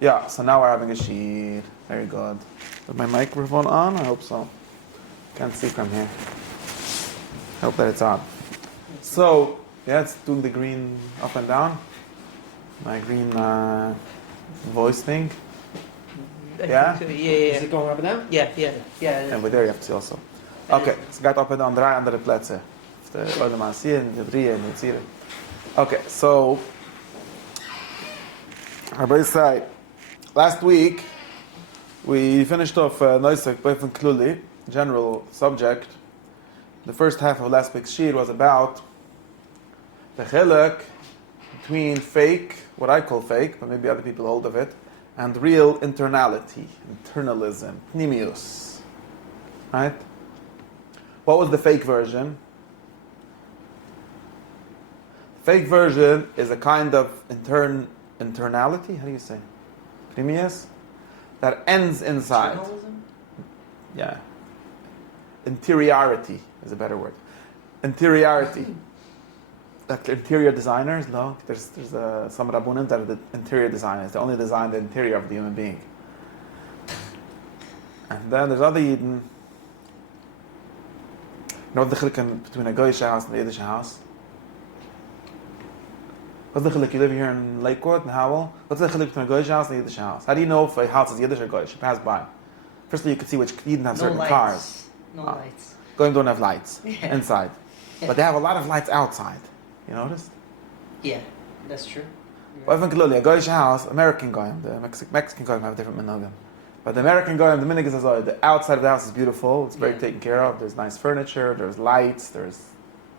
Yeah, so now we're having a sheet. Very good. Is my microphone on? I hope so. Can't see from here. I hope that it's on. So, yeah, it's doing the green up and down. My green voice thing. Yeah? Yeah. Is it going up and down? Yeah. And with there you have to see also. Okay, so gaat up and down 3 andere plätze. De Leute mal sehen, de 3 en de 4. Okay, so Rabbi say, last week we finished off Noisek Beifin Kluli, general subject. The first half of last week's sheet was about the chilek between fake, what I call fake, but maybe other people hold of it, and real internality, internalism, pnimius. Right? What was the fake version? Fake version is a kind of internality, how do you say? Pnimius? That ends inside. Journalism? Yeah. Interiority is a better word. Interiority. Like interior designers, no? There's some Rabbunim that are the interior designers. They only design the interior of the human being. And then there's other Yidden. You know what the chilek between a Goyish house and a Yiddish house? What's the chilek? You live here in Lakewood, in Howell. What's the chilek between a Goyish house and a Yiddish house? How do you know if a house is Yiddish or Goyish? You pass by. Firstly, you can see which Yidden have certain cars. No lights. Goyim don't have lights Yeah. inside. But they have a lot of lights outside. You noticed? Yeah, that's true. Well, even Kluli, a Goyish house, American Goyim, the Mexican Goyim have different minhagim. But the American Goyim, the minhag is as well. The outside of the house is beautiful. It's very taken care of. There's nice furniture. There's lights. There's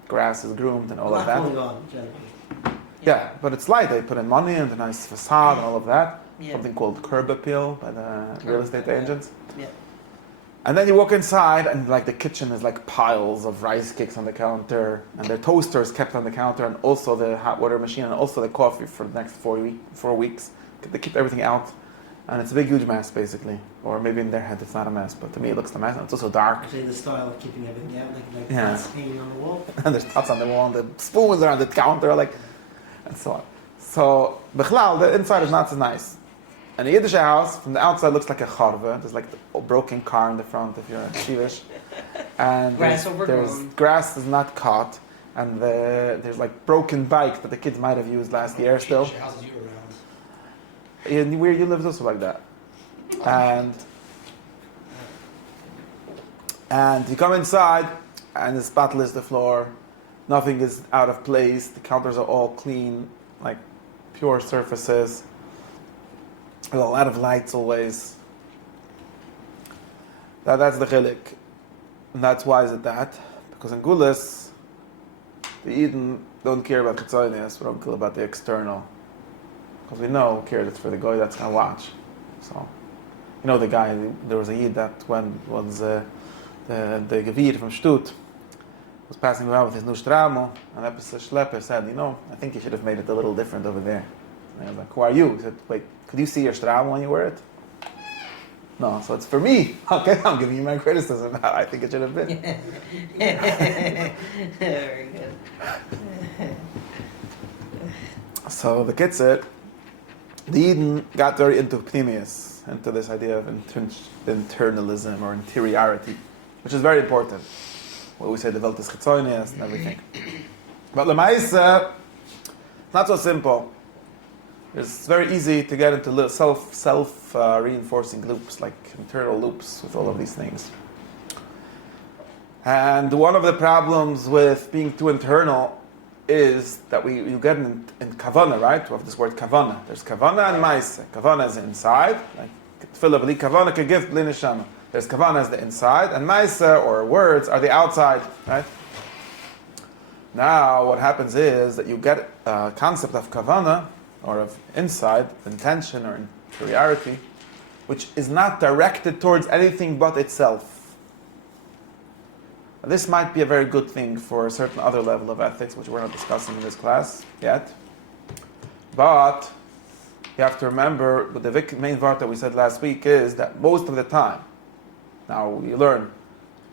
grass is groomed and all of that. Yeah, but it's light. They put in money and a nice facade and all of that. Yeah. Something called curb appeal by the real estate agents. Yeah. And then you walk inside, and like the kitchen is like piles of rice cakes on the counter, and their toaster is kept on the counter, and also the hot water machine, and also the coffee for the next 4 weeks. They keep everything out, and it's a big, huge mess, basically. Or maybe in their head it's not a mess, but to me it looks a mess, and it's also dark. Actually, the style of keeping everything out, like Yeah. pots hanging on the wall. And there's pots on the wall, and the spoons are on the counter, like, and so on. So, Bechlal, the inside is not so nice. And a Yiddish house, from the outside, looks like a charve. There's like a broken car in the front if you're a Shivish. And Grass there's overgrown. grass is not cut. And there's like broken bikes that the kids might have used last year still. Houses you around. And where you live is also like that. And you come inside, and it's spotless, the floor. Nothing is out of place. The counters are all clean, like pure surfaces. There's a lot of lights always. That's the chilik. And that's why is it that? Because in Gulis, the Eden don't care about chitzonius, we don't care about the external. Because we know who cares, it's for the guy that's going to watch. So, you know the guy, there was a Yid that when was the Gevir from Stut was passing around with his new stramo, and Epis Schlepper said, you know, I think you should have made it a little different over there. And I was like, who are you? He said, wait, could you see your stramo when you wear it? No, so it's for me. Okay, I'm giving you my criticism. I think it should have been. Very good. So the kid said, the Eden got very into pnimius, into this idea of internalism or interiority, which is very important. What we say, the Welt is chitzonius and everything. But Lemaisa, not so simple. It's very easy to get into self reinforcing loops, like internal loops with all of these things. And one of the problems with being too internal is that you get in kavana, right? We have this word kavana. There's kavana and maise. Kavana is inside, like tefillah b'li kavana can give b'li neshama. There's kavana as the inside, and maise or words are the outside, right? Now, what happens is that you get a concept of kavana, or of inside, intention or interiority, which is not directed towards anything but itself. Now, this might be a very good thing for a certain other level of ethics, which we're not discussing in this class yet. But you have to remember, but the main part that we said last week is that most of the time, now we learn,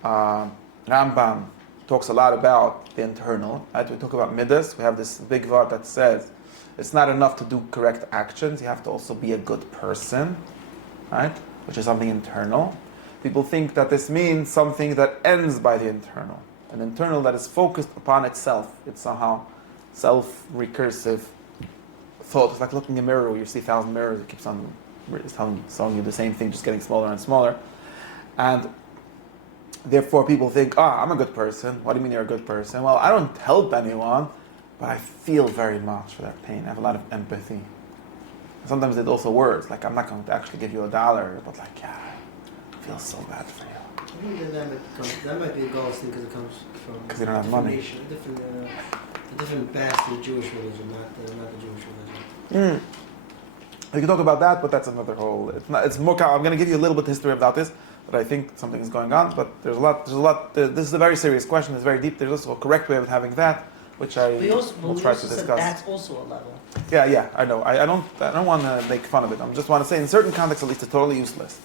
Rambam talks a lot about the internal. Right? We talk about Middas. We have this big vart that says it's not enough to do correct actions. You have to also be a good person, right? Which is something internal. People think that this means something that ends by the internal. An internal that is focused upon itself. It's somehow self-recursive thought. It's like looking in a mirror where you see 1,000 mirrors. It keeps on telling you the same thing, just getting smaller and smaller. And therefore people think, I'm a good person. What do you mean you're a good person? Well, I don't help anyone, but I feel very much for their pain. I have a lot of empathy. Sometimes it's also words, like I'm not going to actually give you $1, but like, yeah, I feel so bad for you. I think that might be a Gauls thing because it comes from Because you don't have money. A different past in the Jewish religion, not the Jewish religion. We can talk about that, but that's another whole. It's more. I'm going to give you a little bit of history about this, but I think something is going on. But there's a lot. This is a very serious question. It's very deep. There's also a correct way of having that, which I will try to discuss. Said that's also a level. Yeah, I know. I don't want to make fun of it. I just want to say, in certain contexts, at least, it's totally useless,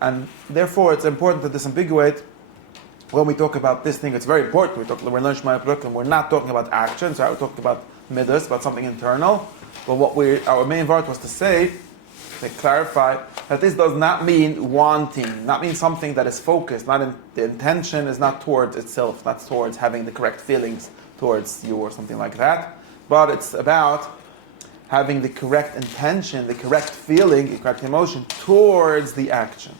and therefore, it's important to disambiguate. When we talk about this thing, it's very important. We're learning and we're not talking about actions, right? We're talking about middas, about something internal. But our main part was to clarify that this does not mean wanting, not mean something that is focused. The intention is not towards itself, not towards having the correct feelings towards you or something like that. But it's about having the correct intention, the correct feeling, the correct emotion towards the action.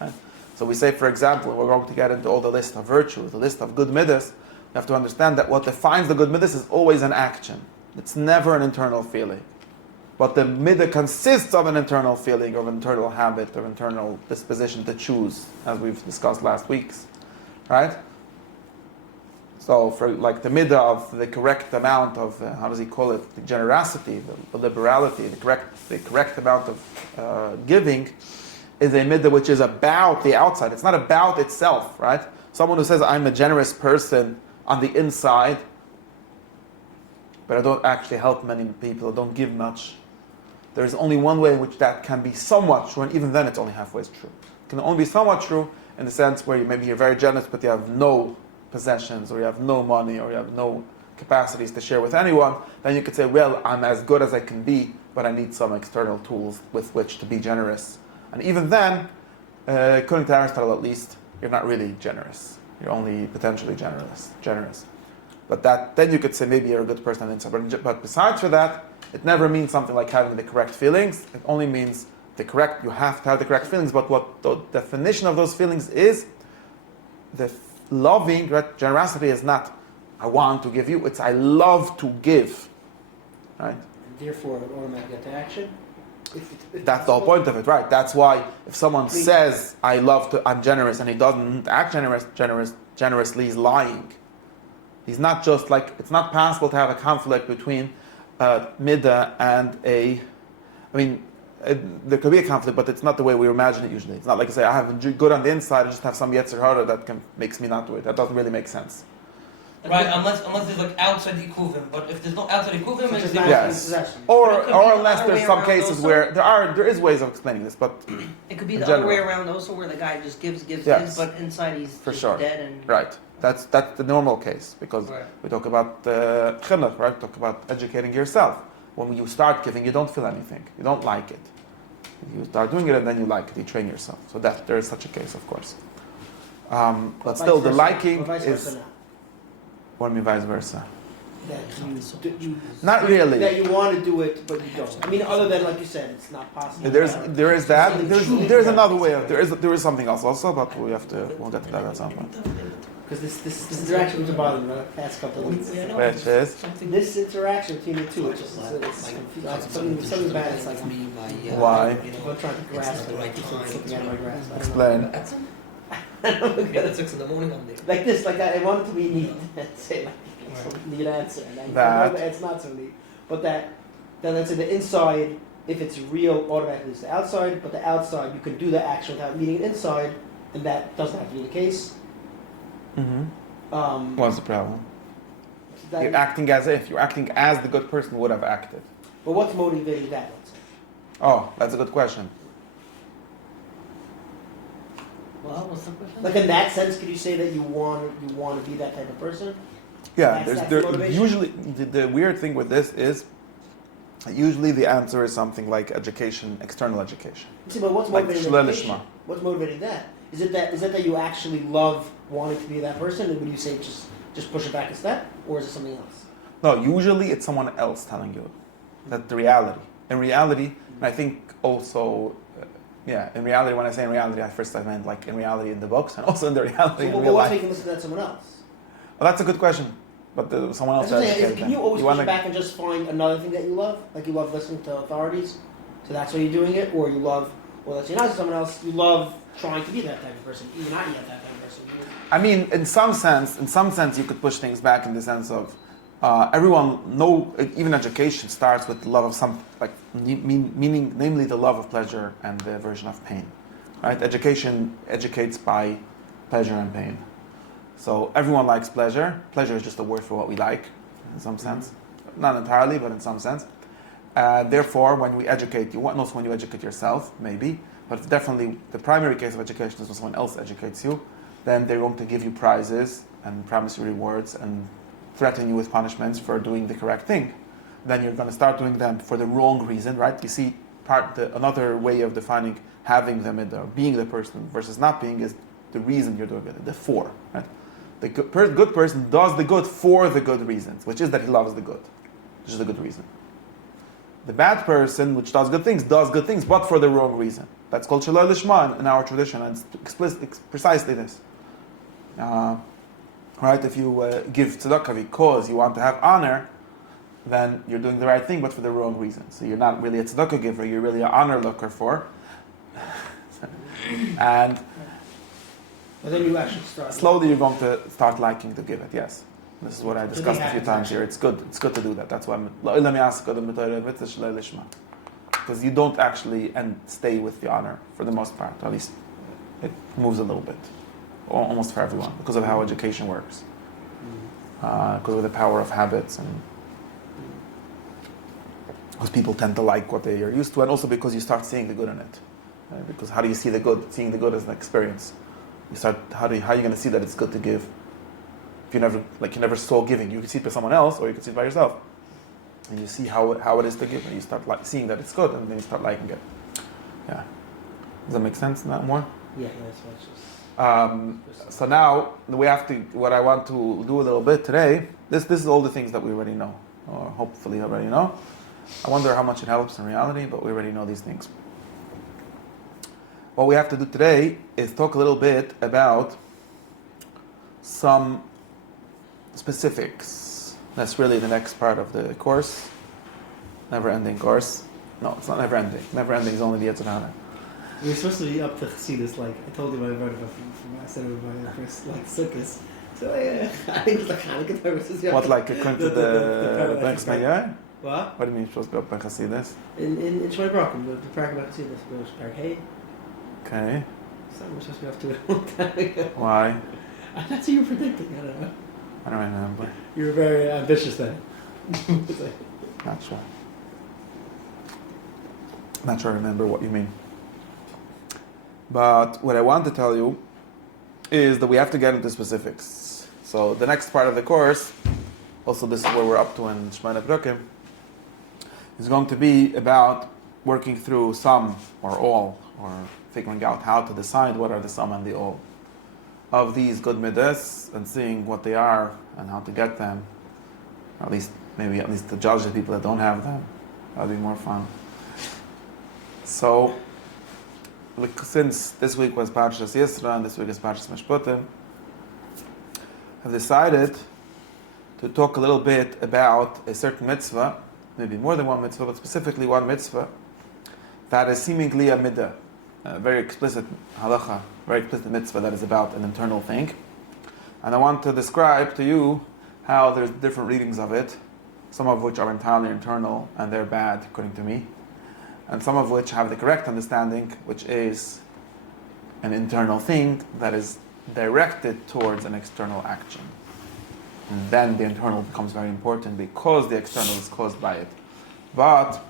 Right? So we say, for example, we're going to get into all the list of virtues, the list of good middas. You have to understand that what defines the good middas is always an action. It's never an internal feeling. But the midda consists of an internal feeling, of internal habit, of internal disposition to choose, as we've discussed last weeks. Right? So for like the midda of the correct amount of, how does he call it, the generosity, the liberality, the correct amount of giving, is a midda which is about the outside. It's not about itself, right? Someone who says, I'm a generous person on the inside, but I don't actually help many people, I don't give much. There's only one way in which that can be somewhat true, and even then it's only halfway true. It can only be somewhat true in the sense where you're very generous, but you have no possessions, or you have no money, or you have no capacities to share with anyone. Then you could say, well, I'm as good as I can be, but I need some external tools with which to be generous. And even then, according to Aristotle at least, you're not really generous. You're only potentially generous. But then you could say maybe you're a good person on the inside. But besides for that, it never means something like having the correct feelings. It only means you have to have the correct feelings. But what the definition of those feelings is, the loving, right? Generosity is not, I want to give you, it's I love to give. Right? And therefore, it automatically get to action. If That's the whole point of it, right? That's why if someone says, I'm generous, and he doesn't act generously, he's lying. He's not just like, it's not possible to have a conflict between midda and there could be a conflict, but it's not the way we imagine it usually. It's not like I say, I have good on the inside, I just have some yetzer hara that makes me not do it. That doesn't really make sense. Right, unless there's like outside the kuvim, but if there's no outside the kuvim, it's yes. Or unless there's some cases where there is ways of explaining this, but it could be the other way around also, where the guy just gives, but inside he's for just sure. dead and right. That's the normal case, because we talk about chinuch, right? Talk about educating yourself. When you start giving, you don't feel anything. You don't like it. You start doing it, and then you like it. You train yourself. So that there is such a case, of course. But still, the liking is. What do you mean vice versa? That you not really. That you want to do it, but you don't. I mean, other than like you said, it's not possible. There is that. There's another way of there is something else also, but we'll get to that at some point. Because this interaction was bothering me the past couple of weeks. Which is this interaction between the two, which is something bad. It's like why? I'm trying to grasp it. It's slipping out of my grasp. Explain. At 6 in the morning on there. Like this, like that. I want it to be neat. Say like need an answer. And I know that it's not so neat, but then let's say the inside, if it's real, automatically is the outside. But the outside, you can do the action without meeting it inside, and that doesn't have to be the case. Mm-hmm. What's the problem? You're acting as the good person would have acted. But what's motivating that? Let's say. Oh, that's a good question. well, what's the question? Like in that sense, could you say that you want to be that type of person? Yeah, That's there's motivation? usually the weird thing with this is Usually the answer is something like education, external education. See, but what's Like motivating shlel education? lishma. What's motivating that? Is it that you actually love wanting to be that person, and when you say just push it back a step, or is it something else? No, usually it's someone else telling you that the reality. In reality, and I think also, in reality, when I say in reality, at first I meant like in reality in the books, and also in the reality in real what's life. making listen to that someone else? Well, that's a good question, but someone else. Can you always push it back and just find another thing that you love? Like you love listening to authorities, so that's why you're doing it, or you love, well, let's say not to someone else, you love trying to be that type of person, even not yet that type of person. I mean, in some sense, you could push things back in the sense of even education starts with the love of some, like meaning, namely the love of pleasure and the aversion of pain, right? Education educates by pleasure and pain. So everyone likes pleasure. Pleasure is just a word for what we like, in some sense, not entirely, but in some sense. Therefore, when we educate you, not when you educate yourself, maybe, but definitely the primary case of education is when someone else educates you. Then they're going to give you prizes and promise you rewards and threaten you with punishments for doing the correct thing. Then you're going to start doing them for the wrong reason, right? You see, another way of defining having the midda, or being the person versus not being, is the reason you're doing it, the for, right? The good person does the good for the good reasons, which is that he loves the good, which is the good reason. The bad person, which does good things, but for the wrong reason. That's called shaloi lishma in our tradition, and it's precisely this. Right? If you give tzedakah because you want to have honor, then you're doing the right thing, but for the wrong reason. So you're not really a tzedakah giver; you're really an honor looker for. And then you actually start. Slowly, you're going to start liking to give it. Yes, this is what I discussed a few times here. It's good. It's good to do that. That's why because you don't actually stay with the honor for the most part. At least it moves a little bit. Almost for everyone, because of how education works, because of the power of habits, and because people tend to like what they are used to, and also because you start seeing the good in it. Right? Because how do you see the good? Seeing the good as an experience. You start. How are you going to see that it's good to give? If you never saw giving, you can see it by someone else, or you can see it by yourself, and you see how it is to give, and you start seeing that it's good, and then you start liking it. Yeah. Does that make sense? Not more? Yeah, that's what it's just. So now what I want to do a little bit today, this is all the things that we already know, or hopefully already know. I wonder how much it helps in reality, but we already know these things. What we have to do today is talk a little bit about some specifics. That's really the next part of the course. Never-ending course. No, it's not never-ending. Never-ending is only the Yetzirah. We're supposed to be up to Chassidus, like I told you when I wrote about from I said it about my first sukkahs. So I think it's like Hanukkah purposes. What, like according to the Banks Meyer? What? What do you mean you're supposed to be up by Chassidus? In Shmei Brocken, the parak about Chassidus, it was parak hey. Okay. So we're supposed to be up to it a long time ago. Why? That's what you were predicting. I don't know. I don't remember. You were very ambitious then. Not sure. Not sure I remember what you mean. But what I want to tell you is that we have to get into specifics. So the next part of the course, also this is where we're up to in Shemona Prukim, is going to be about working through some or all, or figuring out how to decide what are the some and the all of these good middas, and seeing what they are and how to get them. Or at least to judge the people that don't have them. That would be more fun. So, since this week was Parshas Yisra and this week is Parshas Mishpatim, I've decided to talk a little bit about a certain mitzvah, maybe more than one mitzvah, but specifically one mitzvah, that is seemingly a midda, a very explicit halacha, very explicit mitzvah that is about an internal thing. And I want to describe to you how there's different readings of it, some of which are entirely internal and they're bad, according to me, and some of which have the correct understanding, which is an internal thing that is directed towards an external action. And then the internal becomes very important because the external is caused by it, but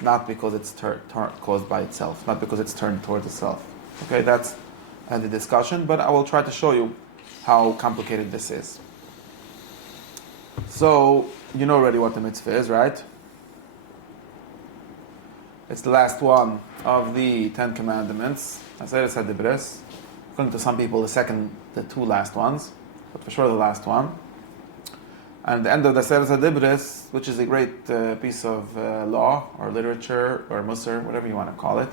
not because it's caused by itself, not because it's turned towards itself. Okay, that's the discussion, but I will try to show you how complicated this is. So, you know already what the mitzvah is, right? It's the last one of the 10 commandments. According to some people, the two last ones, but for sure the last one. And the end of the Seres HaDibris, which is a great piece of law or literature or Musar, whatever you want to call it.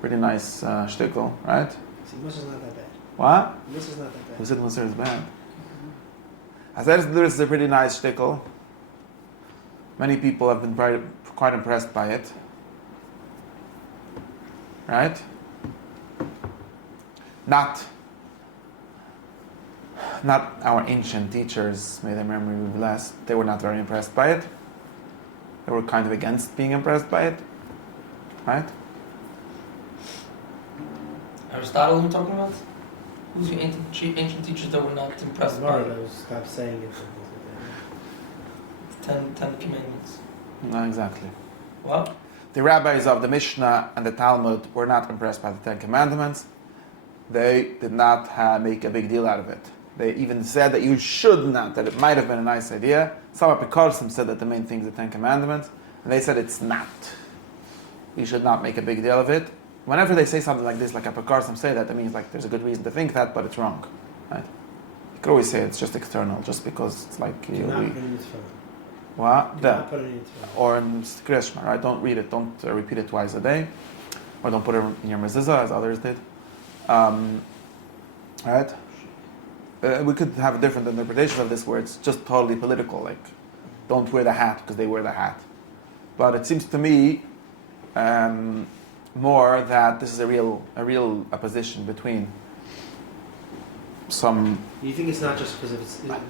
Pretty nice shtickle, right? See, Musar's not that bad. What? Musar's not that bad. Who said Musar is bad? Seres HaDibris is a pretty nice shtickle. Many people have been quite impressed by it. Right? Not our ancient teachers, may their memory be blessed. They were not very impressed by it. They were kind of against being impressed by it. Right? Aristotle, who I'm talking about? Who's your ancient teachers that were not impressed by it? Those stop saying it. 10 commandments. No, exactly. What? The rabbis of the Mishnah and the Talmud were not impressed by the 10 commandments. They did not make a big deal out of it. They even said that you should not, that it might have been a nice idea. Some Apikosim said that the main thing is the 10 commandments, and they said it's not. You should not make a big deal of it. Whenever they say something like this, like Apikosim say that means like there's a good reason to think that, but it's wrong. Right? You could always say it's just external, just because it's like what? Or in Krishma, right? Don't read it, don't repeat it twice a day, or don't put it in your mezuzah as others did. Right? We could have a different interpretation of this where it's just totally political, like don't wear the hat because they wear the hat. But it seems to me more that this is a real opposition between some. Do you think it's not just because it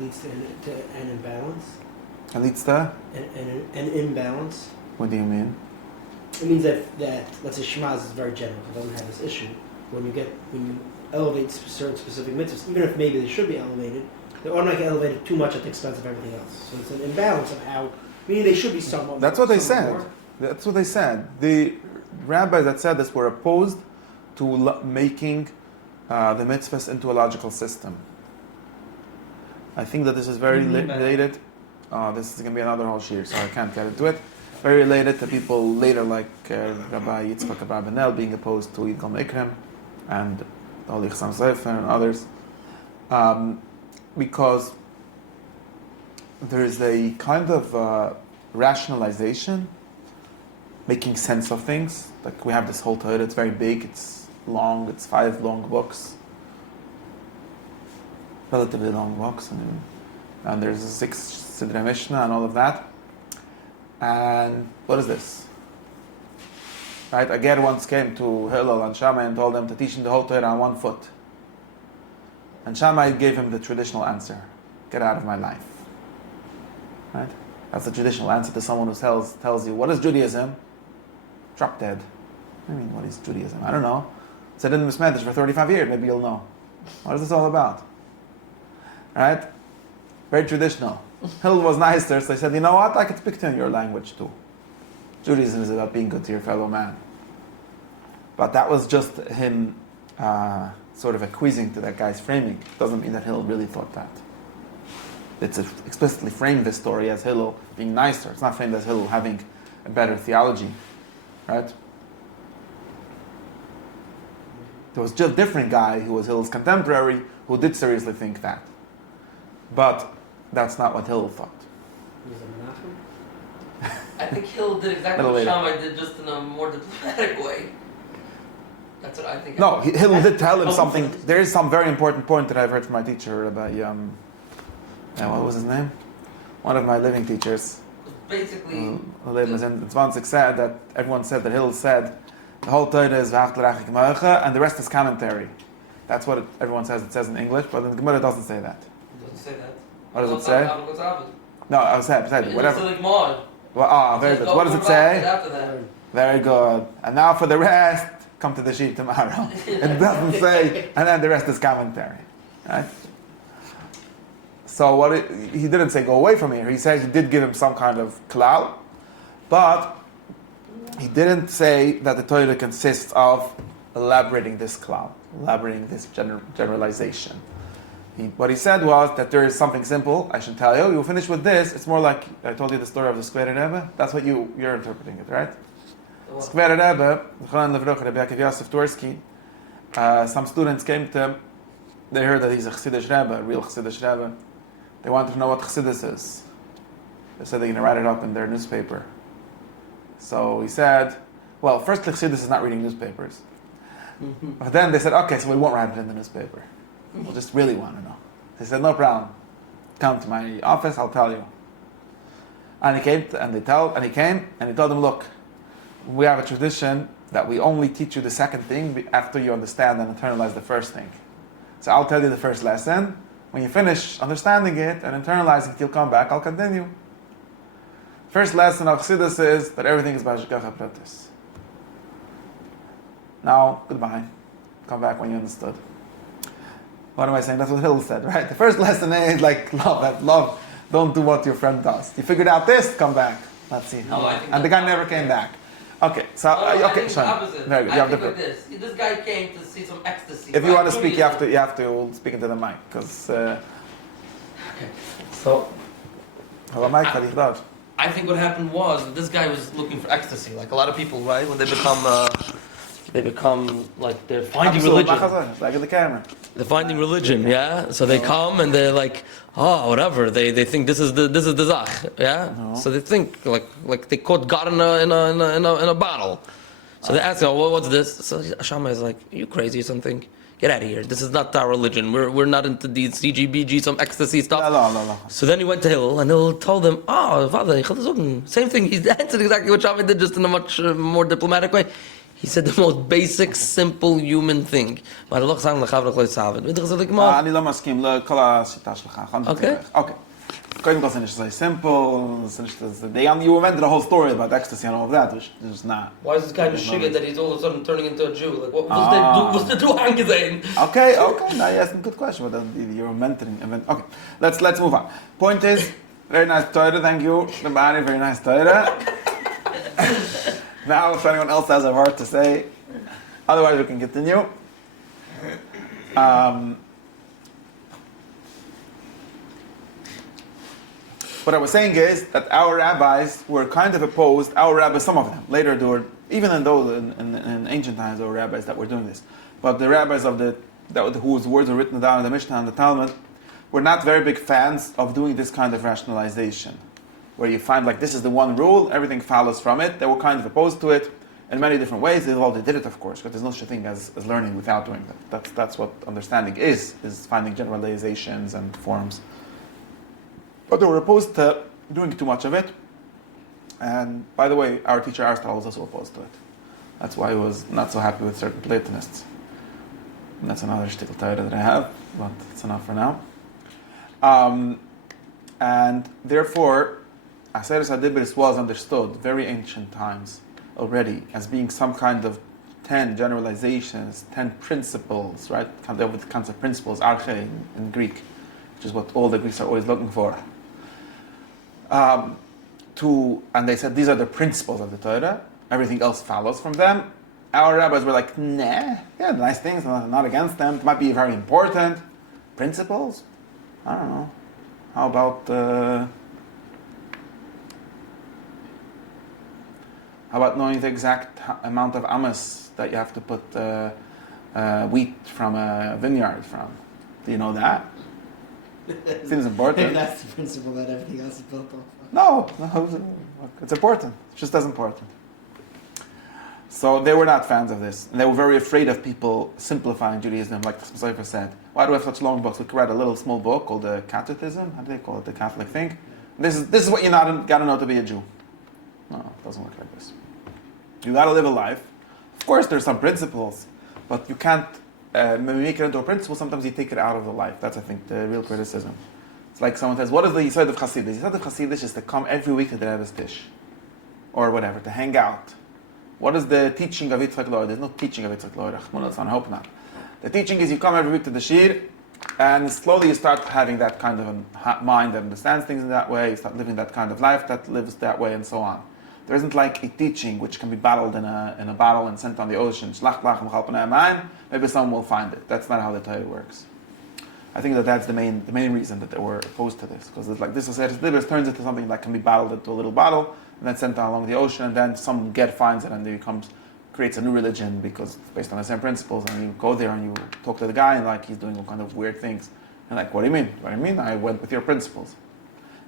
leads to an imbalance? It leads to an imbalance. What do you mean? It means that let's say Shema is very general. It doesn't have this issue. When you elevate certain specific mitzvahs, even if maybe they should be elevated, they're automatically elevated too much at the expense of everything else. So it's an imbalance of how, meaning they should be somewhat. That's what they said. More. That's what they said. The rabbis that said this were opposed to making the mitzvahs into a logical system. I think that this is very related. This is going to be another whole shir, so I can't get into it. Very related to people later like Rabbi Yitzchak Abarbanel being opposed to Yidkal Mekrem and the Holy Chassam Sofer and others. Because there is a kind of rationalization, making sense of things. Like we have this whole Torah, it's very big, it's long, it's 5 long books. Relatively long books. And there's 6 Sidrei Mishnah and all of that. And what is this? Right? A ger once came to Hillel and Shammai and told them to teach him the whole Torah on 1 foot. And Shammai gave him the traditional answer: get out of my life. Right? That's the traditional answer to someone who tells you, what is Judaism? Drop dead. I mean, what is Judaism? I don't know. Said in the medrash for 35 years, maybe you'll know. What is this all about? Right? Very traditional. Hillel was nicer, so he said, you know what, I could speak to you in your language too. Judaism is about being good to your fellow man. But that was just him sort of acquiescing to that guy's framing. Doesn't mean that Hillel really thought that. It's explicitly framed this story as Hillel being nicer. It's not framed as Hillel having a better theology. Right? There was just a different guy who was Hillel's contemporary who did seriously think that. But that's not what Hillel thought. I think Hillel did exactly what Shammai did, just in a more diplomatic way. That's what I think. No, Hillel did tell him something. There is some very important point that I've heard from my teacher about, what was his name? One of my living teachers. Basically, Zwanzig said that everyone said that Hillel said the whole Torah is v'ahavta l'reachek kamocha and the rest is commentary. That's what everyone says. It says in English, but the Gemara doesn't say that. It doesn't say that. What does it say? No, I was saying whatever. Well, very good. What does it say? Very good. And now for the rest, come to the sheet tomorrow. It doesn't say, and then the rest is commentary, right? So he didn't say go away from here. He said he did give him some kind of clout, but he didn't say that the Torah consists of elaborating this clout, elaborating this generalization. What he said was that there is something simple. I should tell you. You'll finish with this. It's more like I told you the story of the Square Rebbe. That's what you're interpreting it, right? Skver Rebbe, Yosef Tursky, some students came to him. They heard that he's a Chassidish Rebbe, a real Chassidish Rebbe. They wanted to know what Chassidus is. They said they're going to write it up in their newspaper. So he said, well, first Chassidus is not reading newspapers. But then they said, okay, so we won't write it in the newspaper. We'll just really want to know. They said, no problem. Come to my office, I'll tell you. And he came, and he told them, look, we have a tradition that we only teach you the second thing after you understand and internalize the first thing. So I'll tell you the first lesson. When you finish understanding it and internalizing it, you'll come back, I'll continue. First lesson of Chassidus is that everything is b'hashgacha pratis. Now, goodbye. Come back when you understood. What am I saying? That's what Hill said, right? The first lesson is like love. Don't do what your friend does. You figured out this, come back. Let's see. And the guy never came back. Okay, so okay, the opposite. Very good. I think like this guy came to see some ecstasy. If you want to speak, you have to speak into the mic, because. Okay. So. Hello, Mike. How do you love? I think what happened was that this guy was looking for ecstasy, like a lot of people, right? When they become like they're finding religion. Like in the camera. They're finding religion, yeah. So they come and they're like, oh, whatever. They think this is the zach, yeah. No. So they think like they caught God in a bottle. So they ask, oh, what's this? So Shammai is like, are you crazy or something? Get out of here. This is not our religion. We're not into these CGBG, some ecstasy stuff. No. So then he went to Hillel, and Hillel told him, oh, Father, same thing. He answered exactly what Shammai did, just in a much more diplomatic way. He said the most basic, simple human thing. Okay. Couldn't go finish say simple. You invented a whole story about ecstasy and all of that, which is not. Why is this guy just sugar that he's all of a sudden turning into a Jew? Like, what was the do angesehen? Okay. Now you asked a good question, but you're mentoring. Okay, let's move on. Point is, very nice Torah. Thank you, the body. Very nice Torah. Now, if anyone else has a word to say, otherwise we can continue. What I was saying is that our rabbis were kind of opposed. Our rabbis, some of them, later there were, even in ancient times, there were rabbis that were doing this. But the rabbis whose words were written down in the Mishnah and the Talmud were not very big fans of doing this kind of rationalization, where you find like this is the one rule, everything follows from it. They were kind of opposed to it in many different ways. They did it, of course, because there's no such thing as learning without doing that. That's what understanding is finding generalizations and forms. But they were opposed to doing too much of it. And by the way, our teacher Aristotle was also opposed to it. That's why he was not so happy with certain Platonists. And that's another shtickle Torah that I have, but it's enough for now. And therefore, Aseres HaDibris was understood very ancient times already as being some kind of 10 generalizations, 10 principles, right? The kinds of principles, arche in Greek, which is what all the Greeks are always looking for. And they said these are the principles of the Torah. Everything else follows from them. Our rabbis were like, nah, yeah, nice things, not against them. It might be very important. Principles? I don't know. How about knowing the exact amount of amas that you have to put wheat from a vineyard from? Do you know that? Seems important. That's the principle that everything else is built off. No, it's important. It's just as important. So they were not fans of this, and they were very afraid of people simplifying Judaism, like the Messiah said. Why do we have such long books? We could write a little small book called the Catechism. How do they call it? The Catholic thing. This is what you got to know to be a Jew. No, it doesn't work like this. You got to live a life. Of course, there's some principles, but you can't make it into a principle. Sometimes you take it out of the life. That's, I think, the real criticism. It's like someone says, what is the Yisod of Chassidus? The Yisod of Chassidus is to come every week to the Rebbe's Tish, or whatever, to hang out. What is the teaching of Yitzchak Lohr? There's no teaching of Yitzchak Lohr. I hope not. The teaching is you come every week to the Shir, and slowly you start having that kind of a mind that understands things in that way. You start living that kind of life that lives that way, and so on. There isn't like a teaching which can be bottled in a bottle and sent on the ocean. Maybe someone will find it. That's not how the Torah works. I think that's the main reason that they were opposed to this, because it's like this turns into something that can be bottled into a little bottle, and and then sent along the ocean, and then some get finds it, and it creates a new religion because it's based on the same principles, and you go there and you talk to the guy, and like he's doing all kind of weird things. And like, what do you mean? What do you mean? I went with your principles.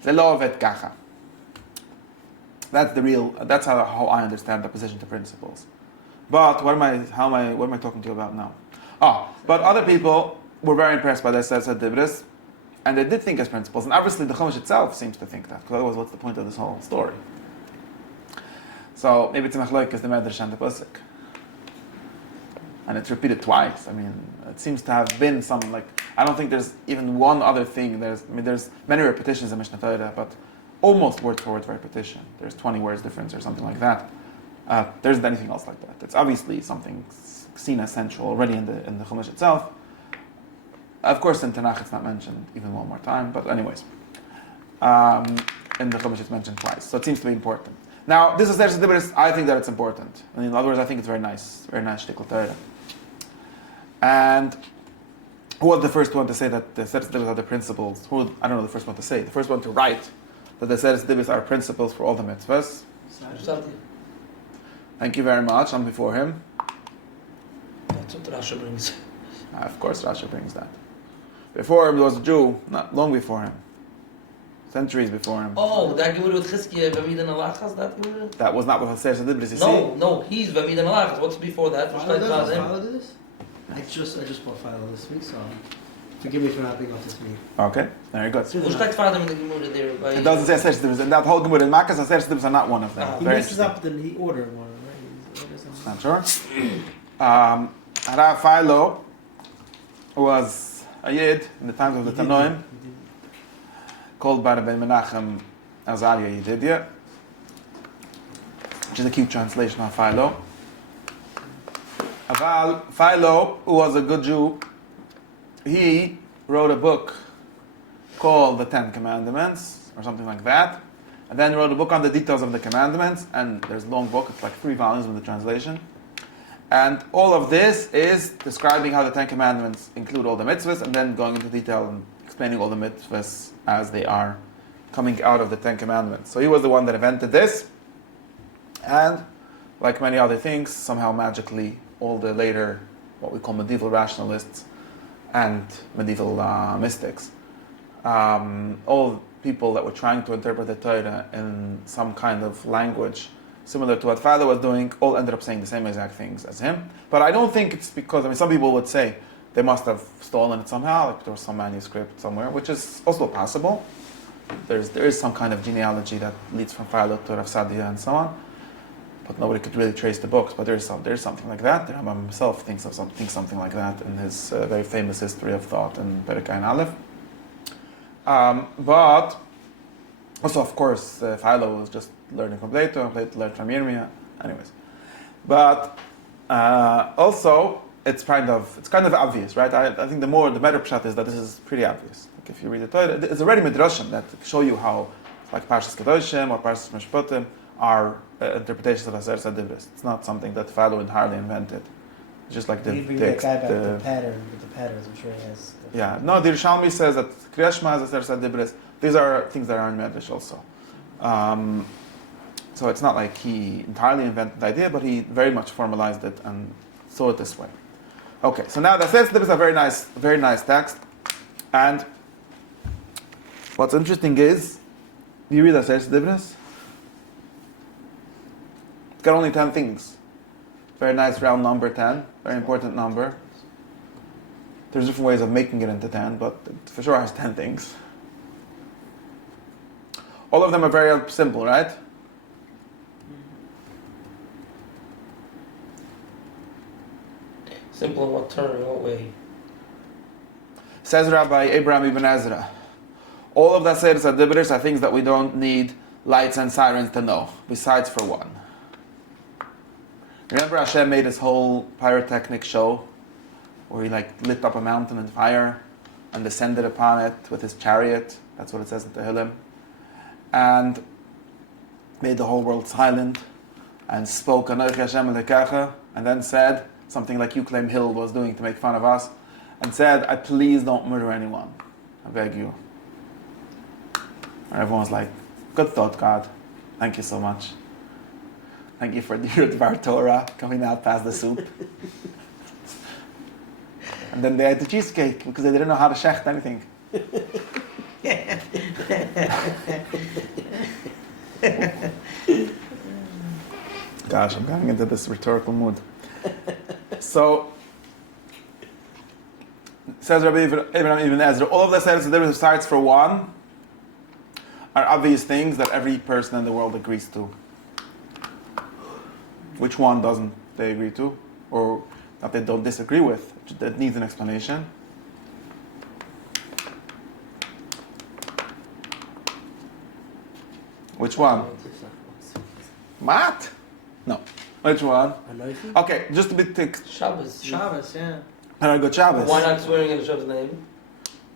The law of et kacha. That's how I understand the position to principles. But what am I talking to you about now? But other people were very impressed by the Sersad Dibris, and they did think as principles. And obviously the Chumash itself seems to think that, because otherwise what's the point of this whole story? So maybe it's a machloek is the medrash and the pasuk. And it's repeated twice. I mean, it seems to have been some, I don't think there's even one other thing. There's many repetitions in Mishnah Torah, but almost word for word repetition. There's 20 words difference or something like that. There isn't anything else like that. It's obviously something seen as central already in the Chumash itself. Of course, in Tanakh it's not mentioned even one more time, but anyways. In the Chumash it's mentioned twice, so it seems to be important. Now, this is Sersad Dibris. I think that it's important. In other words, I think it's very nice shtickle Torah. And who was the first one to say that the Sersad Dibris are the principles? I don't know the first one to say. The first one to write that the Sersad Dibris are principles for all the mitzvahs. Thank you very much. I'm before him. That's what Rasha brings. Of course, Rasha brings that. Before him was a Jew, not long before him. Centuries before him. Oh, that Gemara with Chizkiya, Vamidan Alachas, that Gemara? That was not with Sersad Dibris, you see? No, he's Vamidan Alachas. What's before that? Follow this? I just bought Follow this week, so forgive me for not being off this week. Okay, very good. Wo steht Vater in the Gemara there? It doesn't say Sersad Dibris. And that whole Gemara in Makkah, Sersad Dibris are not one of them. He messes up, then he ordered one, right? Not sure. Rav Philo was a Yid in the times of the Tanoim, called by Rabbi Menachem Azariah Yedidia, which is a cute translation of Philo. Philo, who was a good Jew, he wrote a book called the Ten Commandments, or something like that, and then wrote a book on the details of the commandments, and there's a long book, it's like 3 volumes with the translation. And all of this is describing how the Ten Commandments include all the mitzvahs, and then going into detail and explaining all the mitzvahs as they are coming out of the Ten Commandments. So he was the one that invented this, and like many other things, somehow magically all the later, what we call medieval rationalists and medieval mystics, all people that were trying to interpret the Torah in some kind of language similar to what Father was doing, all ended up saying the same exact things as him. But I don't think it's because, some people would say they must have stolen it somehow, like there was some manuscript somewhere, which is also possible. There is some kind of genealogy that leads from Philo to Rav Sadia and so on, but nobody could really trace the books. But there's something like that. The Rambam himself thinks something like that in his very famous history of thought in Perek Ein Aleph. But also, of course, Philo was just learning from Plato, and Plato learned from Yirmiyah. Anyways, but also it's kind of obvious, right? I think the better pshat is that this is pretty obvious. Like if you read the Torah, it's already midrashim that show you how, like Parshas Kedoshim or Parshas Mishpatim are interpretations of Sersad Dibris. It's not something that Philo entirely invented. It's just like you bring that guy back the pattern with the patterns. I'm sure he has. Yeah, no. The Yerushalmi says that Kriyas Shema is a Sersad Dibris. These are things that are in medrash also. So it's not like he entirely invented the idea, but he very much formalized it and saw it this way. Okay, so now the Sersad Dibris is a very nice text, and what's interesting is, you read the Sersad Dibris. It's got only 10 things. Very nice round number 10, very important number. There's different ways of making it into 10, but it for sure has 10 things. All of them are very simple, right? Simple in what term, in what way? Says Rabbi Abraham Ibn Ezra, all of the Sersad Dibris are things that we don't need lights and sirens to know, besides for one. Remember Hashem made his whole pyrotechnic show where he lit up a mountain in fire and descended upon it with his chariot. That's what it says in Tehillim. And made the whole world silent and spoke Anochi Hashem Elikecha, and then said something like you claim Hill was doing to make fun of us, and said, I please don't murder anyone. I beg you. And everyone's like, good thought, God. Thank you so much. Thank you for your Dvar Torah coming out past the soup. And then they had the cheesecake because they didn't know how to shecht anything. Gosh, I'm going into this rhetorical mood. So, says Rabbi Abraham Ibn Ezra, all of the status besides for one are obvious things that every person in the world agrees to. Which one doesn't they agree to? Or that they don't disagree with, that needs an explanation? Which one? Mat? No. Which one? Okay, just a bit thick. Shabbos. Shabbos, yeah. Very good Shabbos. Why not swearing in Hashem's name?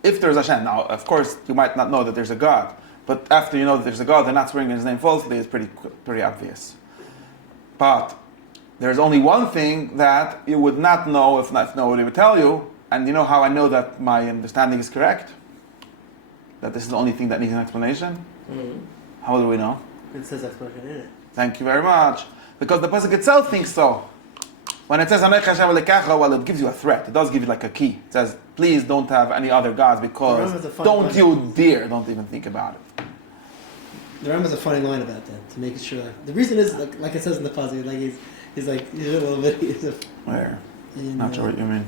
If there's Hashem, now of course you might not know that there's a God, but after you know that there's a God, then not swearing in His name falsely is pretty obvious. But there's only one thing that you would not know if nobody would tell you, and you know how I know that my understanding is correct? That this is the only thing that needs an explanation? Mm-hmm. How do we know? It says explanation in it. Thank you very much. Because the pasuk itself thinks so. When it says Anochi Hashem Elokecha, well, it gives you a threat. It does give you like a key. It says, please don't have any other gods because don't you dare, don't even think about it. The Ram has a funny line about that to make it sure. The reason is like it says in the pasuk, like he's like a little bit. Where? In, Not sure what you mean.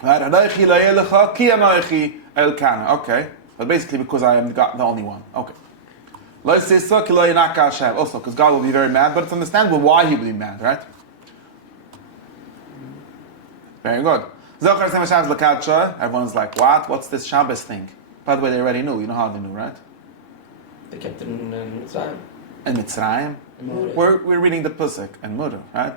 Anochi lo yelecha ki anochi elkana. Okay, but basically because I am the only one. Okay. Lo yisisa ki lo yinaka Hashem. Also, because God will be very mad, but it's understandable why He will be mad, right? Very good. Everyone's like, what? What's this Shabbos thing? By the way, they already knew. You know how they knew, right? They kept it in Mitzrayim. In Mitzrayim. We're reading the Pusik and Midda, right?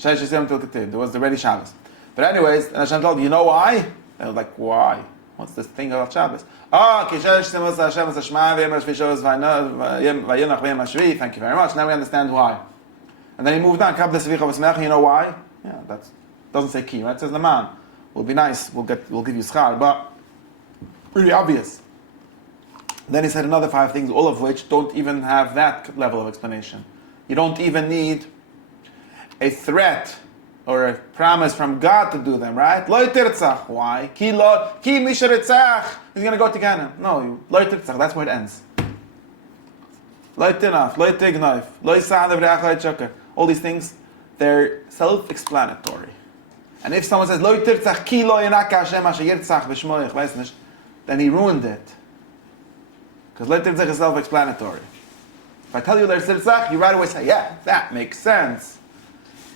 There was the ready Shabbos. But anyways, and Hashem told you know why? They were like, why? What's this thing about Shabbos? Thank you very much. Now we understand why. And then he moved on. You know why? Yeah, that doesn't say ki, right? It says the man. Will be nice. We'll give you schar, but really obvious. Then he said another 5 things, all of which don't even have that level of explanation. You don't even need a threat or a promise from God to do them, right? Lo Tirtzach. Why? Ki misha Tirtzach. He's going to go to Ghana. No, Lo Tirtzach. That's where it ends. Lo Tinaf, Lo Tignov, Lo Sachmod. All these things, they're self-explanatory. And if someone says Lo Tirtzach ki lo yanaka Hashem asher yirtzach b'shmoich, weiß nicht, then he ruined it. Because Lo Tirtzach is self-explanatory. If I tell you there's Tirtzach, you right away say, yeah, that makes sense.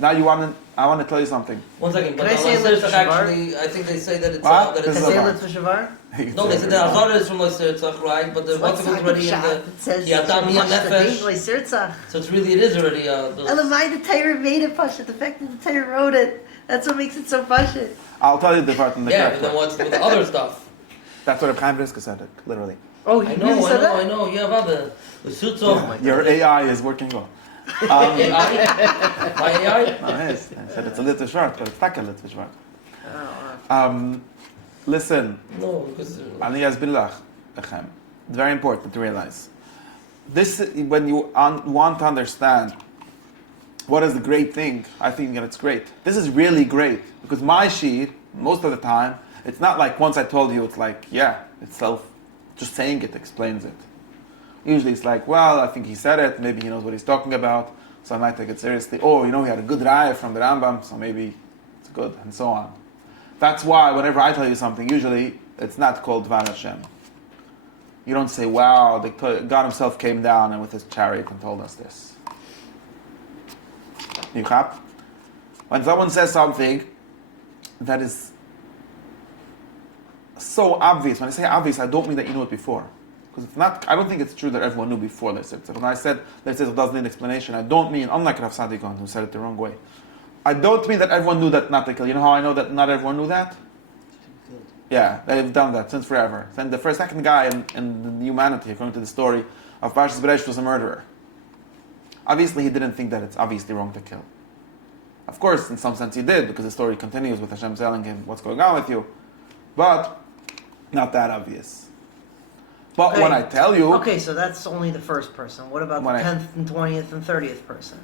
Now I want to tell you something. 1 second, but Can I say Tirtzach actually, I think they say that it's What? that Can it's I say Litz V'Shavar? no, they said the Azara is from Lo Tirtzach, right? But the what's already in the It says Yadam Nefesh. Lo Tirtzach. So it is already Elamai, the Torah made it pashut. The fact that the Torah wrote it, that's what makes it so pashut. I'll tell you the part in the yeah, correct but then way. what's with the other stuff? That's what Chaim Brisker said it, literally. Oh, he really said that? I know. You have other the suits off. Your AI is working well. AI? My AI? No, yes. I said it's a little short, but it's not a little short. Oh, Listen, No, because Ani Yazbilach, it's very important to realize. This, when you want to understand what is the great thing, I think that it's great. This is really great, because my sheet, most of the time, it's not like once I told you, it's like, yeah, itself, just saying it explains it. Usually it's like, well, I think he said it, maybe he knows what he's talking about, so I might take it seriously. Or, he had a good raya from the Rambam, so maybe it's good, and so on. That's why whenever I tell you something, usually it's not called Dvar Hashem. You don't say, wow, God himself came down and with his chariot and told us this. You have? When someone says something that is so obvious, when I say obvious, I don't mean that you knew it before. Because it's not, I don't think it's true that everyone knew before they said it. When I said it doesn't need explanation, I don't mean, unlike Rav Sadikon who said it the wrong way. I don't mean that everyone knew that not to kill. You know how I know that not everyone knew that? Yeah, they've done that since forever. Then the second guy in humanity, according to the story of Parshas Beresh, was a murderer. Obviously, he didn't think that it's obviously wrong to kill. Of course, in some sense he did, because the story continues with Hashem telling him what's going on with you. But not that obvious. But Okay. when I tell you, Okay, so that's only the first person. What about the When I- 10th and 20th and 30th person?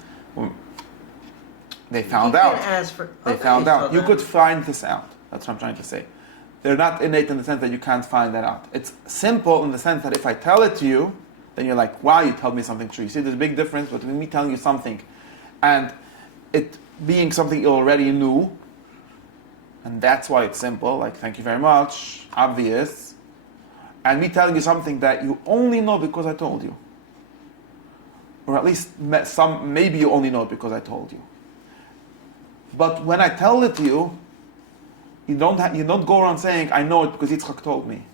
they found You out. can ask for, They okay, found so out. You then- could find this out. That's what I'm trying to say. They're not innate in the sense that you can't find that out. It's simple in the sense that if I tell it to you, then you're like, wow, you told me something true. You see, there's a big difference between me telling you something and it being something you already knew. And that's why it's simple, like, thank you very much, obvious. And me telling you something that you only know because I told you. Or at least maybe you only know it because I told you. But when I tell it to you, you don't go around saying, I know it because Tirtzach told me.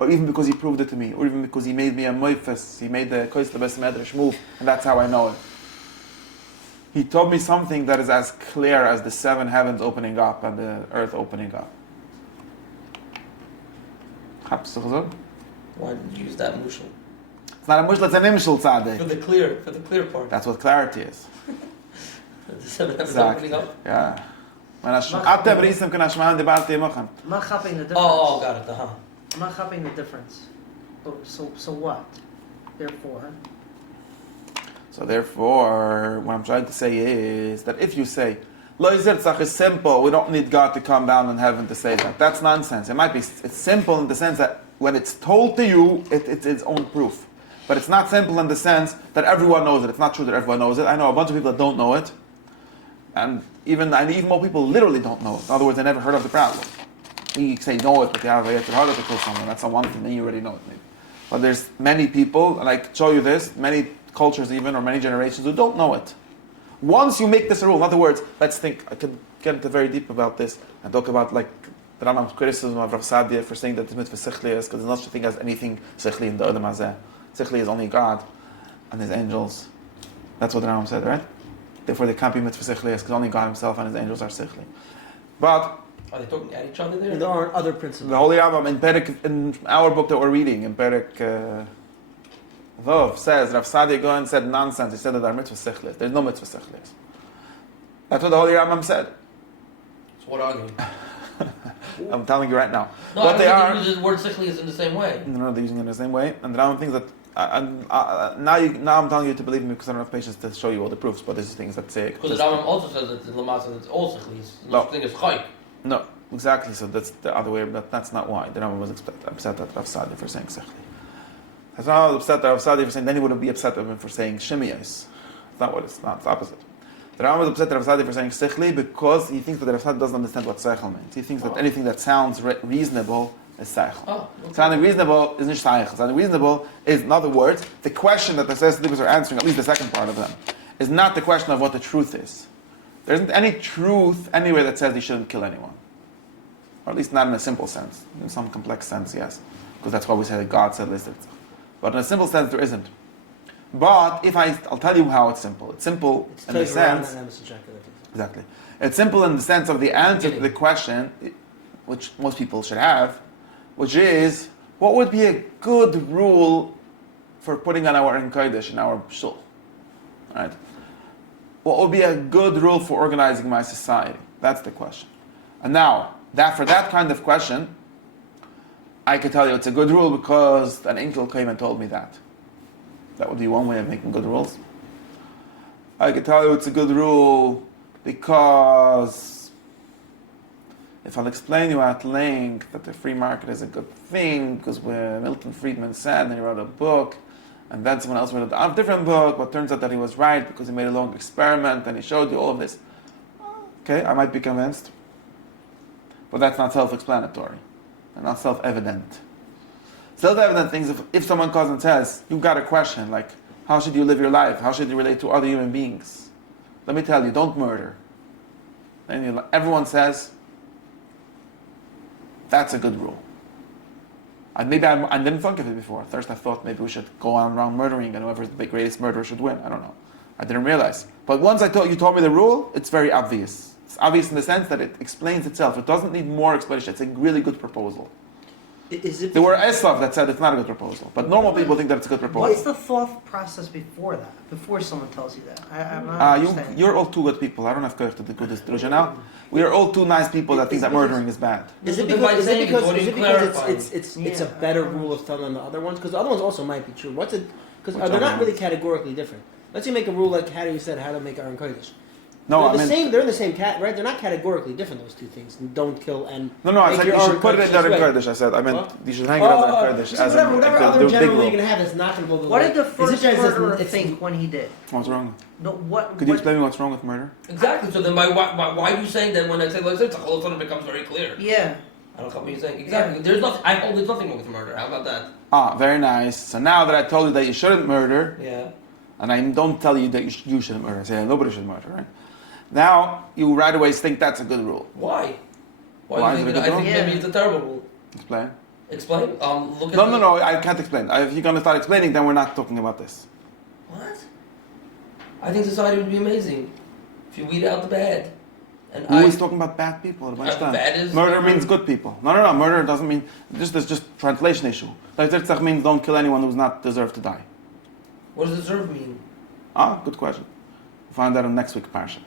Or even because he proved it to me. Or even because he made me a meifes, he made the beis medrash move, and that's how I know it. He told me something that is as clear as the 7 heavens opening up and the earth opening up. Why did you use that mushal? It's not a mushal, it's an imshal tzaddik. For the clear part. That's what clarity is. The 7 heavens Exactly. opening up. Yeah. I'm not chapping the difference. Oh, got it. Uh-huh. I'm not chapping the difference. So what? Therefore, what I'm trying to say is that if you say, Lo Tirtzach is simple, we don't need God to come down in heaven to say that. That's nonsense. It's simple in the sense that when it's told to you, it's its own proof. But it's not simple in the sense that everyone knows it. It's not true that everyone knows it. I know a bunch of people that don't know it. And even more people literally don't know it. In other words, they never heard of the problem. We say know it, but they have a harder to kill someone. That's one thing, then you already know it maybe. But there's many people, and I can show you this, many cultures even, or many generations who don't know it. Once you make this a rule, in other words, let's think, I could get into very deep about this, and talk about like the Rambam's criticism of Rav Sadia for saying that the mitzvah sichli is, because there's not such a thing as anything sichli in the Adam Hazeh. Sichli is only God and His angels. That's what the Rambam said, right? Therefore, they can't be mitzvah sichli because only God Himself and His angels are sichli. But Are they talking at each other there? There are other principles. the Holy Rambam in our book that we're reading, in Perek Vov, says Rav Sadia go and said nonsense. He said that there are mitzvah sichlis. There's no mitzvah sichlis. That's what the Holy Rambam said. So what are they? I'm telling you right now. No, What I they don't are. think they use the word sichli is in the same way. No, they're using it in the same way. And the Rambam thinks that. Now I'm telling you to believe me because I don't have patience to show you all the proofs. But there's things that say. Because the Rambam also says that the Lamasa it's all sichli. No. No thing is chayk. No, exactly. So that's the other way. But that's not why the Rambam was upset at Rav Sadia for saying sichli. That's not upset at Rav Sadia for saying. Then he would be upset at him for saying shemiyos. It's not what it's not. It's the opposite. The Rambam was upset at Rav Sadia for saying sichli because he thinks that Rav Sadia doesn't understand what seichel means. He thinks that anything that sounds reasonable is seichel. Oh, okay. Sounding reasonable is nicht seichel. Sounding reasonable is, in other words, the question that the Sesedikus are answering, at least the second part of them, is not the question of what the truth is. There isn't any truth anywhere that says you shouldn't kill anyone. Or at least not in a simple sense. In some complex sense, yes. Because that's why we say that God said this. But in a simple sense, there isn't. But if I'll tell you how it's simple. It's simple in the sense. Exactly. It's simple in the sense of the answer to the question, which most people should have, which is, what would be a good rule for putting on our Kodesh in our shul? Right? What would be a good rule for organizing my society? That's the question. And now, for that kind of question, I could tell you it's a good rule because an uncle came and told me that. That would be one way of making good rules. I could tell you it's a good rule because if I'll explain you at length that the free market is a good thing, because Milton Friedman said, and he wrote a book, and then someone else wrote a different book, but turns out that he was right because he made a long experiment and he showed you all of this. Okay, I might be convinced. But that's not self-explanatory and not self-evident. Self-evident things, if someone comes and says, you've got a question, like, how should you live your life? How should you relate to other human beings? Let me tell you, don't murder. And everyone says, that's a good rule. And maybe I didn't think of it before. At first I thought maybe we should go on around murdering and whoever's the greatest murderer should win. I don't know. I didn't realize. But once you told me the rule, it's very obvious. It's obvious in the sense that it explains itself. It doesn't need more explanation. It's a really good proposal. Is it? There were Esav that said it's not a good proposal, but normal people think that it's a good proposal. What's the thought process before that? Before someone tells you that? I'm not understanding. You're all two good people. I don't have courage to do this druja now. We are all two nice people that think that murdering is bad. Is it because it's a better rule of thumb than the other ones? Because the other ones also might be true. Because they're not really categorically different. Let's say make a rule like how you said how to make Aaron Kodesh. No, they're in the same cat, right? They're not categorically different. Those two things, don't kill and no. I said you should put it in Aaron Kodesh. I said I meant you should hang it on Aaron Kodesh as whatever other general you're gonna have that's not gonna blow the. What did the first murderer think when he did? What's wrong? No, what? Could you explain me what's wrong with murder? Exactly. So then, why are you saying that when I say like this, all of a sudden it becomes very clear? Yeah. I don't know what you're saying. Exactly. There's nothing. I hold there's nothing wrong with murder. How about that? Ah, very nice. So now that I told you that you shouldn't murder, Yeah. and I don't tell you that you shouldn't murder, I say nobody should murder, right? Now you right away think that's a good rule. Why? Why do you is it think a I good think rule? maybe it's a terrible rule. Explain. Explain. Look at. No. I can't explain. If you're gonna start explaining, then we're not talking about this. What? I think society would be amazing if you weed out the bad. And Who is talking about bad people? bad is Murder means good people. No. Murder doesn't mean. There's just translation issue. Like Tirtzach means don't kill anyone who's not deserved to die. What does deserve mean? Good question. We'll find out in next week's parsha.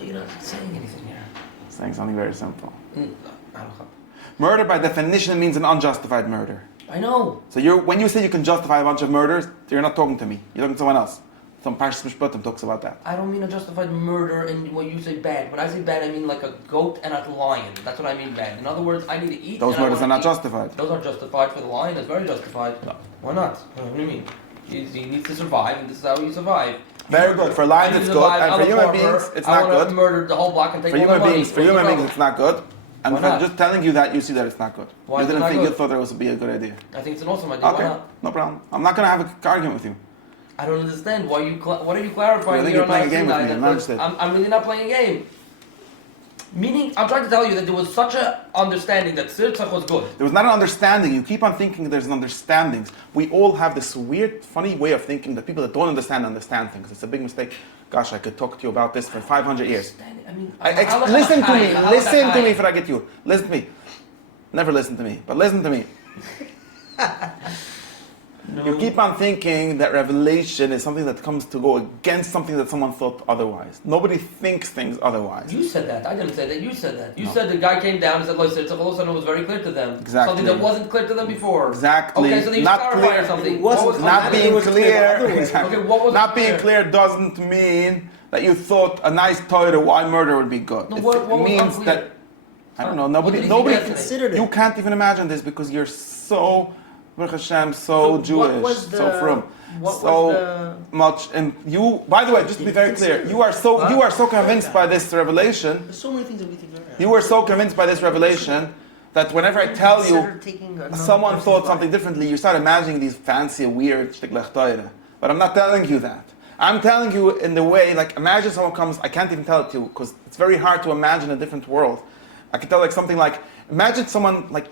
You're not saying anything here. Saying something very simple. I don't know. Murder by definition means an unjustified murder. I know. So when you say you can justify a bunch of murders, you're not talking to me. You're talking to someone else. Some Parshas Mishpatim talks about that. I don't mean a justified murder and what you say bad. When I say bad, I mean like a goat and a lion. That's what I mean bad. In other words, I need to eat. Those murders are not justified. Those are justified for the lion. It's very justified. No. Why not? What do you mean? He needs to survive, and this is how you survive. Very good. For lions, it's good, and for human beings, it's not I want to good. murder the whole block and take For all the human money. beings, it's not good. And Why for not? just telling you that, you see that it's not good. Why You is it didn't not think good? you thought it would be a good idea. I think it's an awesome idea. Why Okay, not? no problem. I'm not going to have an argument with you. I don't understand. What are you clarifying? I think here you're on playing a game with Night me. I'm Night? not I'm really not playing a game. Meaning, I'm trying to tell you that there was such an understanding that Tirtzach was good. There was not an understanding. You keep on thinking there's an understanding. We all have this weird, funny way of thinking that people that don't understand things. It's a big mistake. Gosh, I could talk to you about this for 500 years. I mean, Listen to me. Listen to me if I get you. Listen to me. Never listen to me, but listen to me. No. You keep on thinking that revelation is something that comes to go against something that someone thought otherwise. Nobody thinks things otherwise. You said that. I didn't say that. You said that. You No. said the guy came down and said, "Lo Tirtzach," all of a sudden it was very clear to them. Exactly. Something that wasn't clear to them before. Exactly. Okay, so then you Not clarified clear. something. It wasn't What was Not It being was clear clear. otherwise. Exactly. Okay, what was Not clear? being clear doesn't mean that you thought a nice Torah why murder would be good. No, It what was means unclear? that I don't know. What Nobody did he think yesterday? considered it. You can't even imagine this because you're so Baruch Hashem, so Jewish, so frum, so much. And you, by the way, just to be very clear, you are so convinced by this revelation. There's so many things that we think are. You are so convinced by this revelation that whenever I tell you someone thought something differently, you start imagining these fancy, weird shtiklech Torah. But I'm not telling you that. I'm telling you in the way, like, imagine someone comes, I can't even tell it to you, because it's very hard to imagine a different world. I can tell like something like, imagine someone, like,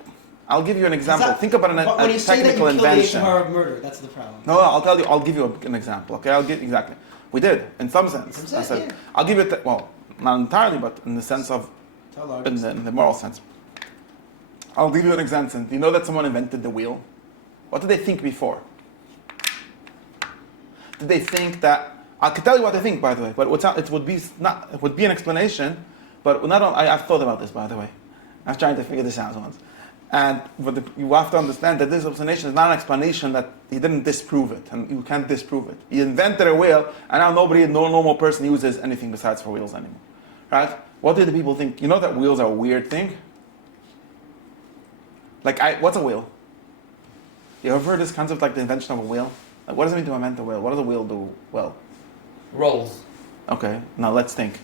I'll give you an example. Think about when you a say that technical you killed invention. the Ishmael of murder, that's the problem. No, I'll give you an example, okay? Exactly. We did, in some sense. I said, yeah. I'll give you, well, not entirely, but in the sense of, in the moral sense. I'll give you an example. Do you know that someone invented the wheel? What did they think before? Did they think that? I can tell you what they think, by the way. But it would be an explanation. But not. I've thought about this, by the way. I was trying to figure this out once. But you have to understand that this explanation is not an explanation that he didn't disprove it, and you can't disprove it. He invented a wheel, and now no normal person uses anything besides for wheels anymore, right? What did the people think? You know that wheels are a weird thing. What's a wheel? You ever heard this concept like the invention of a wheel? Like, what does it mean to invent a wheel? What does a wheel do well? Rolls. Okay, now let's think.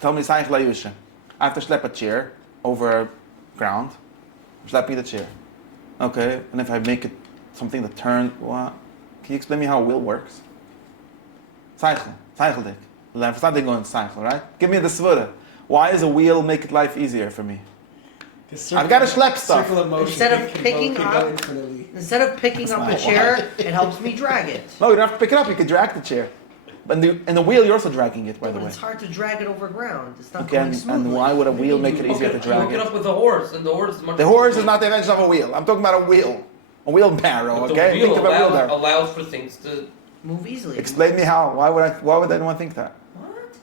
Tell me, I have to schlep a chair over ground. Schlep me the chair. Okay, and if I make it something that turns, what? Can you explain me how a wheel works? Cycle dik. Something going cycle, right? Give me the svura. Why does a wheel make life easier for me? I've got to schlep stuff. Circle of motion. Instead of picking up a chair, it helps me drag it. No, you don't have to pick it up. You can drag the chair. But in the wheel, you're also dragging it, by the way. It's hard to drag it over ground. It's not Okay, going smoothly. and why would a wheel make it easier to drag Hook it it? up with a horse, and the horse is much. The horse is not the invention of a wheel. I'm talking about a wheel. A wheelbarrow, But okay? The wheel Think of a wheelbarrow. allows for things to. Move easily. Explain me how. Why would anyone think that? What?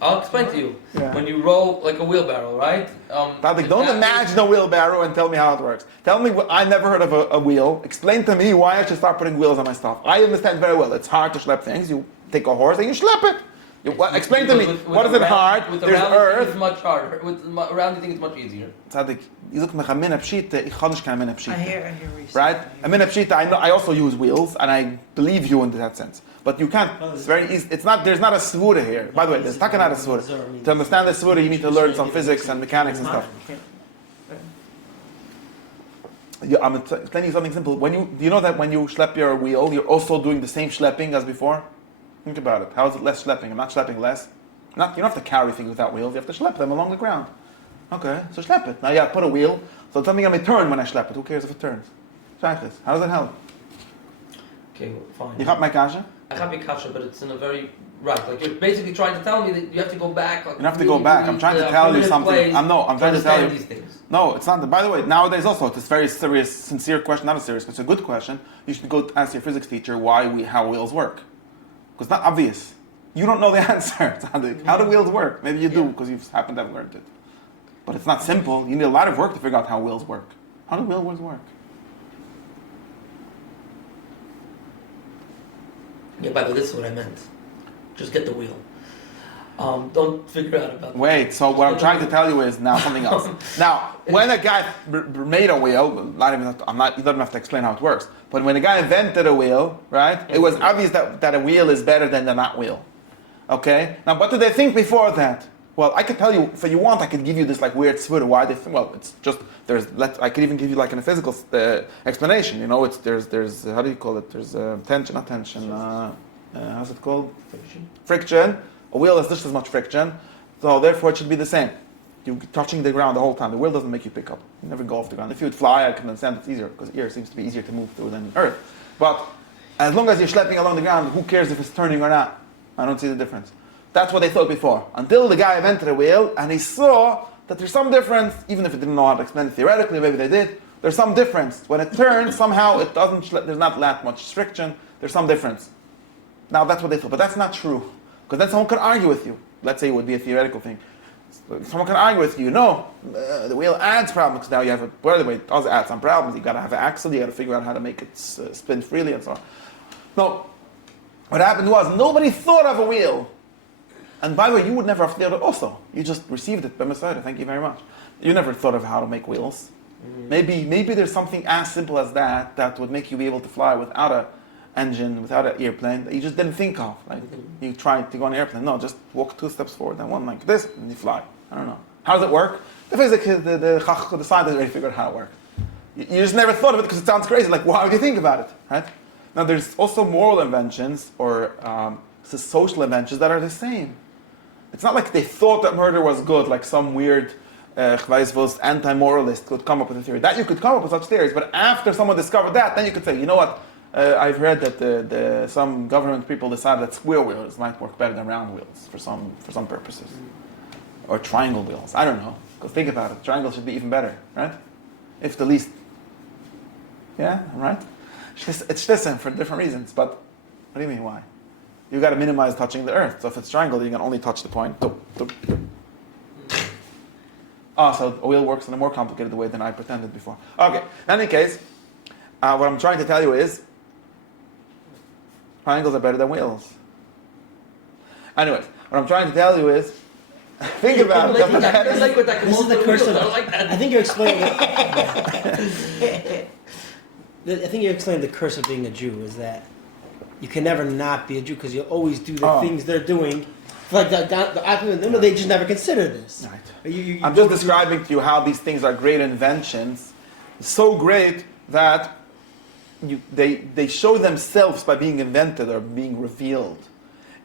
I'll explain to you. Yeah. When you roll like a wheelbarrow, right? Patrick, don't imagine a wheelbarrow and tell me how it works. Tell me, I never heard of a wheel. Explain to me why I should start putting wheels on my stuff. I understand very well. It's hard to schlep things. You take a horse and you schlep it. Explain to me, what is it hard? There's earth. It's much harder. With around, you think it's much easier. Tzaddik, you look at mina pshita, ich kann nicht kein mina I pshita. hear what you're saying. Right? A mina pshita, I also use wheels, and I believe you in that sense. But you can't, it's very easy, there's not a svura here. By the way, there's not a svura. To understand the svura, you need to learn some physics and mechanics and stuff. I'm telling you something simple. Do you know that when you schlep your wheel, you're also doing the same schlepping as before? Think about it. How is it less schlepping? I'm not schlepping less. You don't have to carry things without wheels. You have to schlep them along the ground. Okay, so schlep it. Now you put a wheel, so it's something I may turn when I schlep it. Who cares if it turns? How does that help? Okay, fine. You got my kasha? I can't be kasha, but it's in a very right. Like you're basically trying to tell me that you have to go back. Like, You have to go back. I'm trying to tell you something. I'm trying to tell you. These things. No, it's not. By the way, nowadays also, it's a very serious, sincere question. Not a serious, but it's a good question. You should go ask your physics teacher how wheels work. Because it's not obvious. You don't know the answer. How do wheels work? Maybe you do because you happen to have learned it. But it's not simple. You need a lot of work to figure out how wheels work. How do wheels work? Yeah, by the way, this is what I meant. Just get the wheel. Don't figure out about. Wait. So what I'm trying to tell you is now something else. Now, when a guy made a wheel, you don't have to explain how it works. But when a guy invented a wheel, right? It was obvious that a wheel is better than the not wheel. Okay. Now, what did they think before that? Well, I could tell you, if you want, I could give you this like weird svura. Why they think? Well, it's just I could even give you like in a physical explanation. You know, there's how do you call it? There's tension, not tension. How's it called? Friction. A wheel has just as much friction, so therefore it should be the same. You're touching the ground the whole time. The wheel doesn't make you pick up. You never go off the ground. If you would fly, I can understand it's easier because air seems to be easier to move through than earth. But as long as you're schlepping along the ground, who cares if it's turning or not? I don't see the difference. That's what they thought before. Until the guy invented a wheel and he saw that there's some difference, even if it didn't know how to explain it theoretically, maybe they did. There's some difference. When it turns, somehow it doesn't. There's not that much friction. There's some difference. Now that's what they thought, but that's not true. Because then someone could argue with you. Let's say it would be a theoretical thing. Someone can argue with you. No, the wheel adds problems. Now you have by the way, it does add some problems. You got to have an axle. You got to figure out how to make it spin freely and so on. No, what happened was nobody thought of a wheel. And by the way, you would never have thought of it also. You just received it by Messiah. Thank you very much. You never thought of how to make wheels. Mm-hmm. Maybe there's something as simple as that would make you be able to fly without a engine, without an airplane that you just didn't think of. Like you tried to go on an airplane. No, just walk 2 steps forward and one like this, and you fly. I don't know. How does it work? The physics, the scientists already figured out how it works. You just never thought of it because it sounds crazy. Like, why would you think about it? Right? Now, there's also moral inventions or social inventions that are the same. It's not like they thought that murder was good, like some weird anti-moralist could come up with a theory. That you could come up with such theories, but after someone discovered that, then you could say, you know what? I've heard that some government people decided that square wheels might work better than round wheels for some purposes, or triangle wheels. I don't know. Go think about it. Triangle should be even better, right? If the least, yeah, right. It's different for different reasons. But what do you mean? Why? You got to minimize touching the earth. So if it's triangle, you can only touch the point. So a wheel works in a more complicated way than I pretended before. Okay. In any case, what I'm trying to tell you is. Triangles are better than wheels. Anyways, what I'm trying to tell you is, think about it. This is the curse of. I think you're explaining. I think you explained the curse of being a Jew is that you can never not be a Jew because you always do the things they're doing. Like they just never consider this. Right. I'm just describing to you how these things are great inventions, so great that. They show themselves by being invented or being revealed.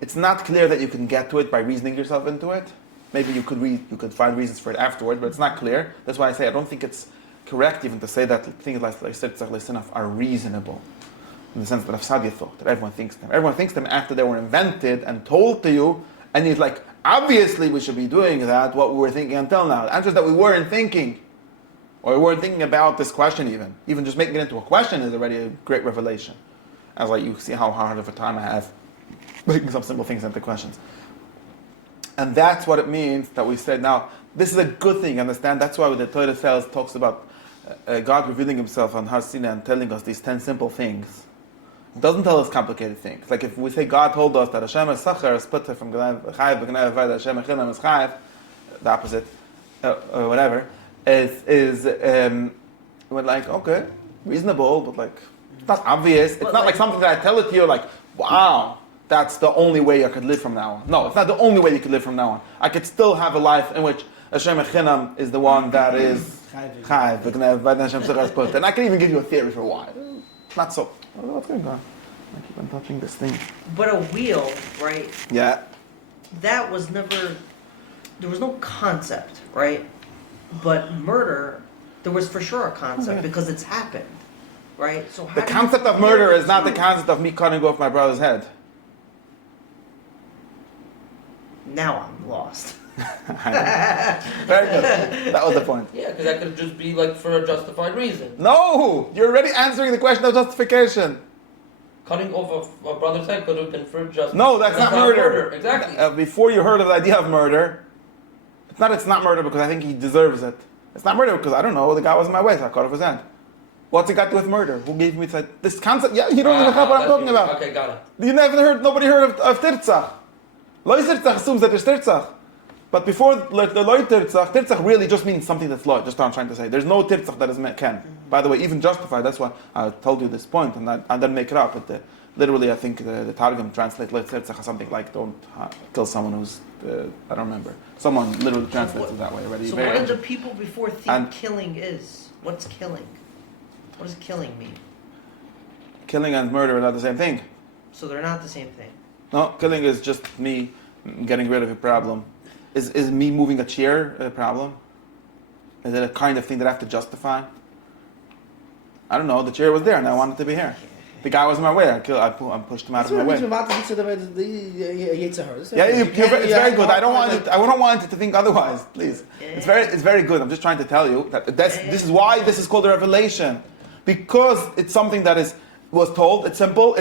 It's not clear that you can get to it by reasoning yourself into it. Maybe you could find reasons for it afterward, but it's not clear. That's why I say I don't think it's correct even to say that things like Tirtzach are reasonable. in the sense that Afsadia thought, that everyone thinks them. Everyone thinks them after they were invented and told to you, and he's like, obviously we should be doing that, what we were thinking until now. The answer is that we weren't thinking, or we weren't thinking about this question even. Even just making it into a question is already a great revelation. As like you see how hard of a time I have making some simple things into questions. And that's what it means that we said, now, this is a good thing, understand? That's why the Torah talks about God revealing himself on Har Sinai and telling us these 10 simple things. It doesn't tell us complicated things. Like if we say God told us that Hashem is Sachar, is put from Chayiv, Hashem is Chayiv, the opposite, or whatever, we're like, okay, reasonable, but like, it's not obvious. It's not like something that I tell it to you, like, wow, that's the only way I could live from now on. No, it's not the only way you could live from now on. I could still have a life in which Hashem Echinam is the one that is Chayiv, and I can even give you a theory for why. Not so. What's going on? I keep on touching this thing. But a wheel, right? Yeah. That was never, there was no concept, right? But murder, there was for sure a concept because it's happened, right? So the concept of murder is not the concept of me cutting off my brother's head. Now I'm lost. Very good. That was the point. Yeah, because that could just be like for a justified reason. No! You're already answering the question of justification. Cutting off a brother's head could have been for justice. No, that's not murder. Exactly. Before you heard of the idea of murder, it's not murder because I think he deserves it. It's not murder because, I don't know, the guy was in my way, so I cut off his hand. What's it got to do with murder? Who gave me this concept? Yeah, you don't know what I'm talking about. Okay, got it. Nobody heard of Tirtzach. Lo Tirtzach assumes that there's Tirtzach. But before the Lo Tirtzach really just means something that's law, just what I'm trying to say. There's no Tirtzach that is can. By the way, even justified, that's why I told you this point, and I didn't make it up. But literally, I think the Targum translates Lo Tirtzach as something like don't kill someone who's, I don't remember. Someone literally translates it that way already. So what did the people before think killing is? What's killing? What does killing mean? Killing and murder are not the same thing. So they're not the same thing? No, killing is just me getting rid of a problem. Is me moving a chair a problem? Is it a kind of thing that I have to justify? I don't know. The chair was there and I wanted to be here. The guy was in my way. I pushed him out of my way. Yeah, it's very good. I don't want it to think otherwise, please. It's very good. I'm just trying to tell you that this is why this is called a revelation. Because it's something that was told, it's simple,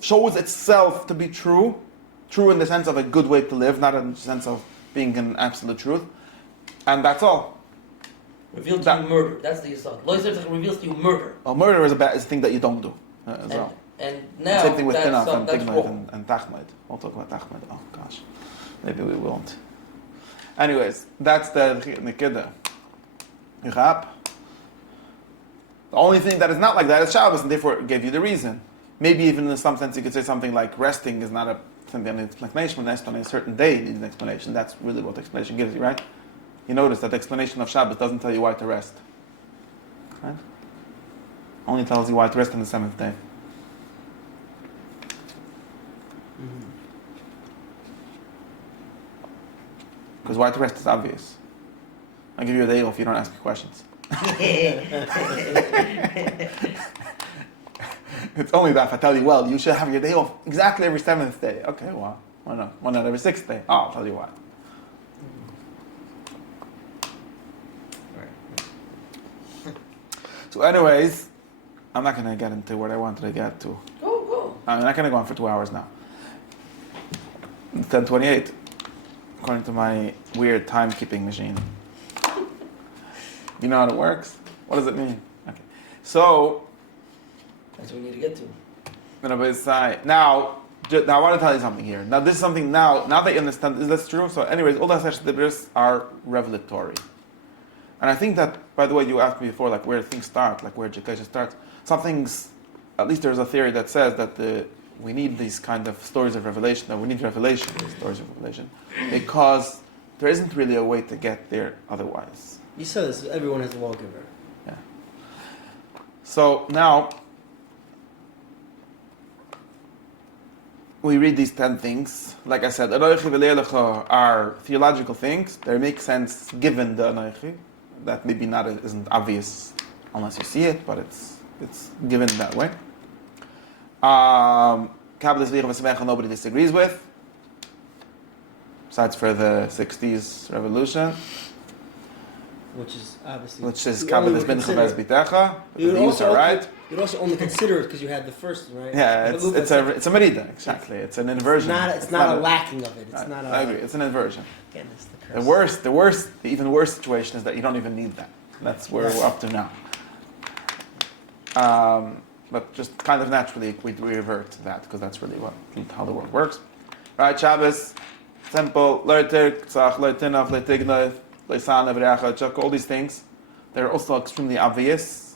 shows itself to be true. True in the sense of a good way to live, not in the sense of being an absolute truth. And that's all. Revealed to you murder. That's the assault. Lo Tirtzach reveals to you murder. Well, murder is a thing that you don't do as well. And now same thing with Tinaf and Tignov and Tachmod. We'll talk about Tachmod. Oh gosh, maybe we won't. Anyways, that's the Midda. The only thing that is not like that is Shabbos, and therefore it gave you the reason. Maybe even in some sense you could say something like resting is not an explanation, but on a certain day needs an explanation. That's really what the explanation gives you, right? You notice that the explanation of Shabbos doesn't tell you why to rest. Right? Only tells you why to rest on the seventh day. Because why to rest is obvious. I'll give you a day off if you don't ask me questions. It's only that if I tell you, well, you should have your day off exactly every seventh day. Okay, well, why not? Why not every sixth day? Oh, I'll tell you why. So anyways, I'm not going to get into what I wanted to get to. Go. I'm not going to go on for 2 hours now. It's 10:28, according to my weird timekeeping machine. You know how it works? What does it mean? Okay. So, that's what we need to get to. Now, I want to tell you something here. Now, this is something now that you understand, is this true? So anyways, all the Hashem's are revelatory. And I think that, by the way, you asked me before, like where things start, like where education starts. Some things, at least there's a theory that says that we need these kind of stories of revelation, or we need revelation, stories of revelation, because there isn't really a way to get there otherwise. You said this, everyone has a lawgiver. Yeah. So now, we read these 10 things. Like I said, Anochi v'le'elecha are theological things. They make sense given the Anochi. That maybe isn't obvious unless you see it, but it's given that way. Kabbalah Zvicha V'Samecha nobody disagrees with, besides for the 60s revolution, Which is obviously. which is you Kabbalah only would Zvicha consider- Bitecha. You would also right? You'd also only consider it because you had the first, right? Yeah, it's a merida, exactly. It's an inversion. It's not a lacking of it. It's not a. I agree. It's an inversion. Again, it's the curse. The even worse situation is that you don't even need that. That's where we're up to now. But just kind of naturally we revert to that because that's really how the world works. Right, Shabbos, simple. Lo Tirtzach, Lo Tinaf, Lo Tignov, Lo Taane, V'Reacha, Chuk, all these things. They're also extremely obvious.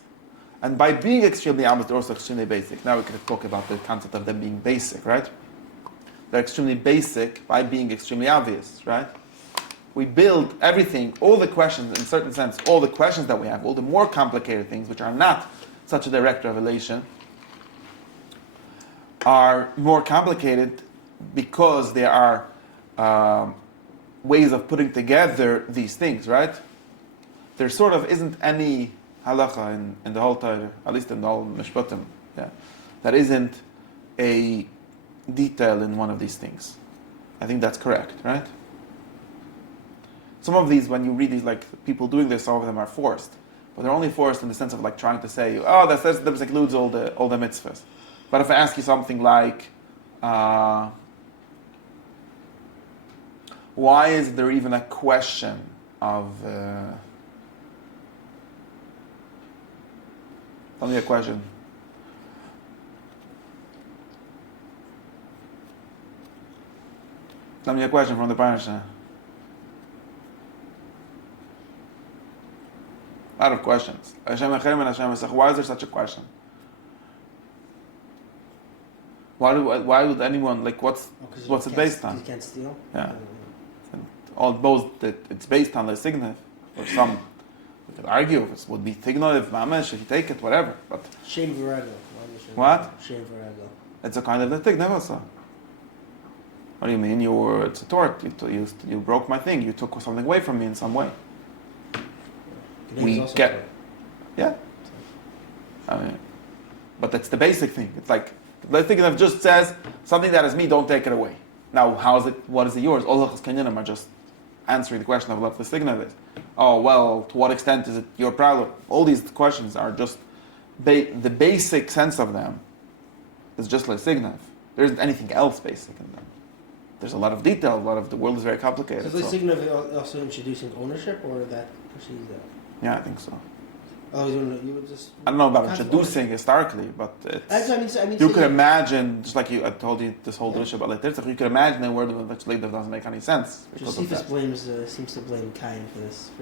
And by being extremely obvious, they're also extremely basic. Now we can talk about the concept of them being basic, right? They're extremely basic by being extremely obvious, right? We build everything, all the questions, in a certain sense, all the questions that we have, all the more complicated things, which are not such a direct revelation, are more complicated because there are ways of putting together these things, right? There sort of isn't any halacha in the whole Torah, at least in the whole Mishpatim, that isn't a detail in one of these things. I think that's correct, right? Some of these, when you read these, like people doing this, some of them are forced, but they're only forced in the sense of like trying to say, oh, that includes all the mitzvahs. But if I ask you something like, why is there even a question of? Tell me a question. Tell me a question from the parasha. A lot of questions. Why is there such a question? Why would anyone what's it based on? You can't steal. Yeah. It's based on the Tignov, or some. We could argue if it would be Tignov, Mamesh, if you take it, whatever. But Shame v'ragel. What? Shame v'ragel. It's a kind of the Tignov also. What do you mean? It's a tort. You broke my thing. You took something away from me in some way. We get, yeah. I mean, but that's the basic thing. It's like the Tignov just says something that is me. Don't take it away. Now, how is it? What is it yours? All of Kenyanim are just answering the question of what the Tignov is. Oh well, to what extent is it your problem? All these questions are just the basic sense of them is just like Tignov. There isn't anything else basic in them. There's a lot of detail. The world is very complicated. So is the Tignov also introducing ownership, or that precedes that? Yeah, I think so. Oh, you would just. I don't know about introducing historically, but it's, I mean, you could imagine, just like I told you this whole dish about Tirtzach, you could imagine a word of which later doesn't make any sense. Josephus seems to blame Cain for this,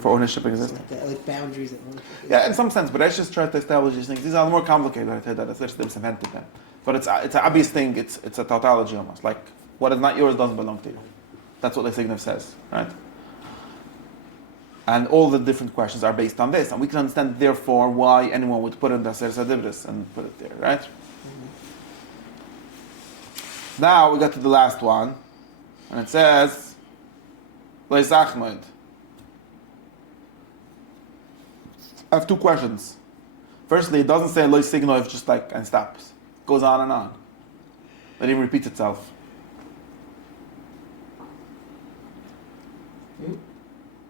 for ownership existing. like boundaries and ownership. Yeah, in some sense, but I just try to establish these things. These are more complicated. I said that it's literally cemented them, but it's an obvious thing. It's a tautology almost. Like what is not yours doesn't belong to you. That's what the Tignov says, right? And all the different questions are based on this. And we can understand, therefore, why anyone would put in the Aser Sadivris and put it there, right? Mm-hmm. Now we got to the last one. And it says, Lo Sachmod. I have two questions. Firstly, it doesn't say Lo Tignov just like and stops. It goes on and on. It even repeats itself.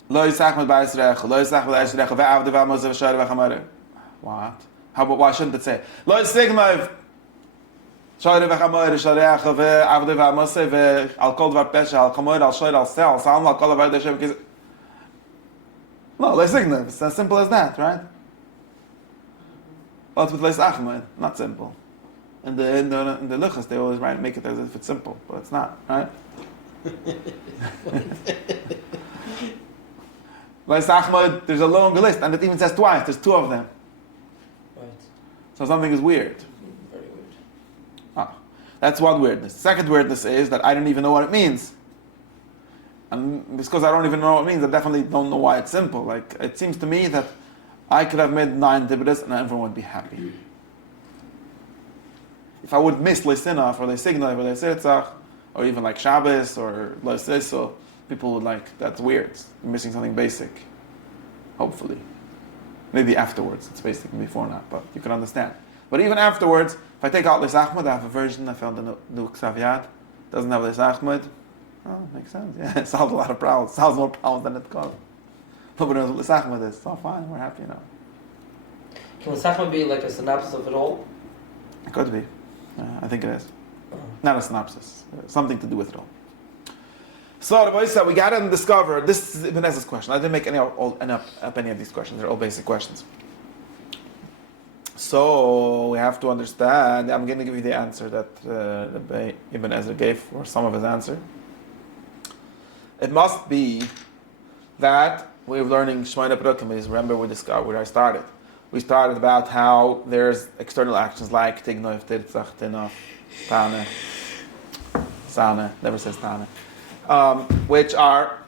Lo Sachmod beis, Lo Sachmod beis, ve'avde ve'amose ve'share ve'chamare. What? Why shouldn't it say Lo Tignov share ve'chamare, shareach ve'avde ve'amose ve'al kol dvar pesha, al chamore, al shore, al sel, al salmo, al kol dvar d'Hashem kiz. No, Lo Tignov. It's as simple as that, right? What's with Lo Sachmod? Not simple. In the luchas, they always make it as if it's simple, but it's not, right? By Sachmod, there's a long list, and it even says twice. There's two of them. Right. So something is weird. Very weird. That's one weirdness. Second weirdness is that I don't even know what it means. And because I don't even know what it means, I definitely don't know why it's simple. Like, it seems to me that I could have made 9 dividends and everyone would be happy. If I would miss Tinaf or Tignov or Tirtzach, or even like Shabbos or so people would like, that's weird. You're missing something basic. Hopefully. Maybe afterwards. It's basic, before not, but you can understand. But even afterwards, if I take out Lo Tachmod, I have a version, I found a new Ksaviyat, doesn't have Lo Tachmod. Oh, makes sense. Yeah, it solves a lot of problems. It solves more problems than it causes. Nobody knows what Lo Tachmod is. It's all fine, we're happy now. Can the Sachmod be like a synopsis of it all? It could be. I think it is. Not a synopsis. Something to do with it all. So the beis said we got to discover. This is Ibn Ezra's question. I didn't make any up any of these questions. They're all basic questions. So we have to understand. I'm going to give you the answer that Ibn Ezra gave, or some of his answer. It must be that we're learning Shmoyne Perukim. Remember we discovered where I started. We started about how there's external actions like Tignov, Tirtzach, Tinaf, Taane, Taane, never says Taane, which are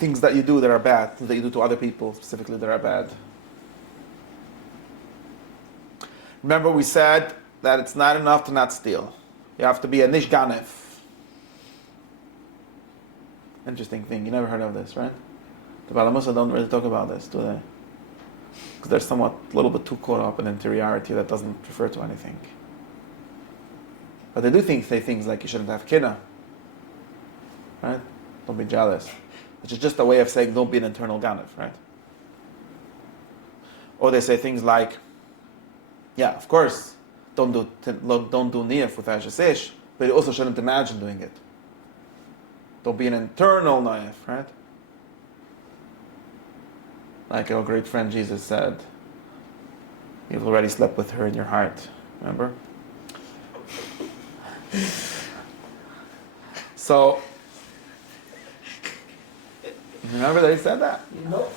things that you do that are bad, things that you do to other people specifically that are bad. Remember we said that it's not enough to not steal. You have to be a nish ganev. Interesting thing, you never heard of this, right? The Balamusa don't really talk about this, do they? Because they're somewhat a little bit too caught up in interiority that doesn't refer to anything. But they do say things like you shouldn't have kina, right? Don't be jealous, which is just a way of saying don't be an internal ganev, right? Or they say things like, yeah, of course, don't do niyaf with ashes, but you also shouldn't imagine doing it. Don't be an internal niyaf, right? Like our great friend Jesus said, you've already slept with her in your heart. Remember? So, remember that he said that? No.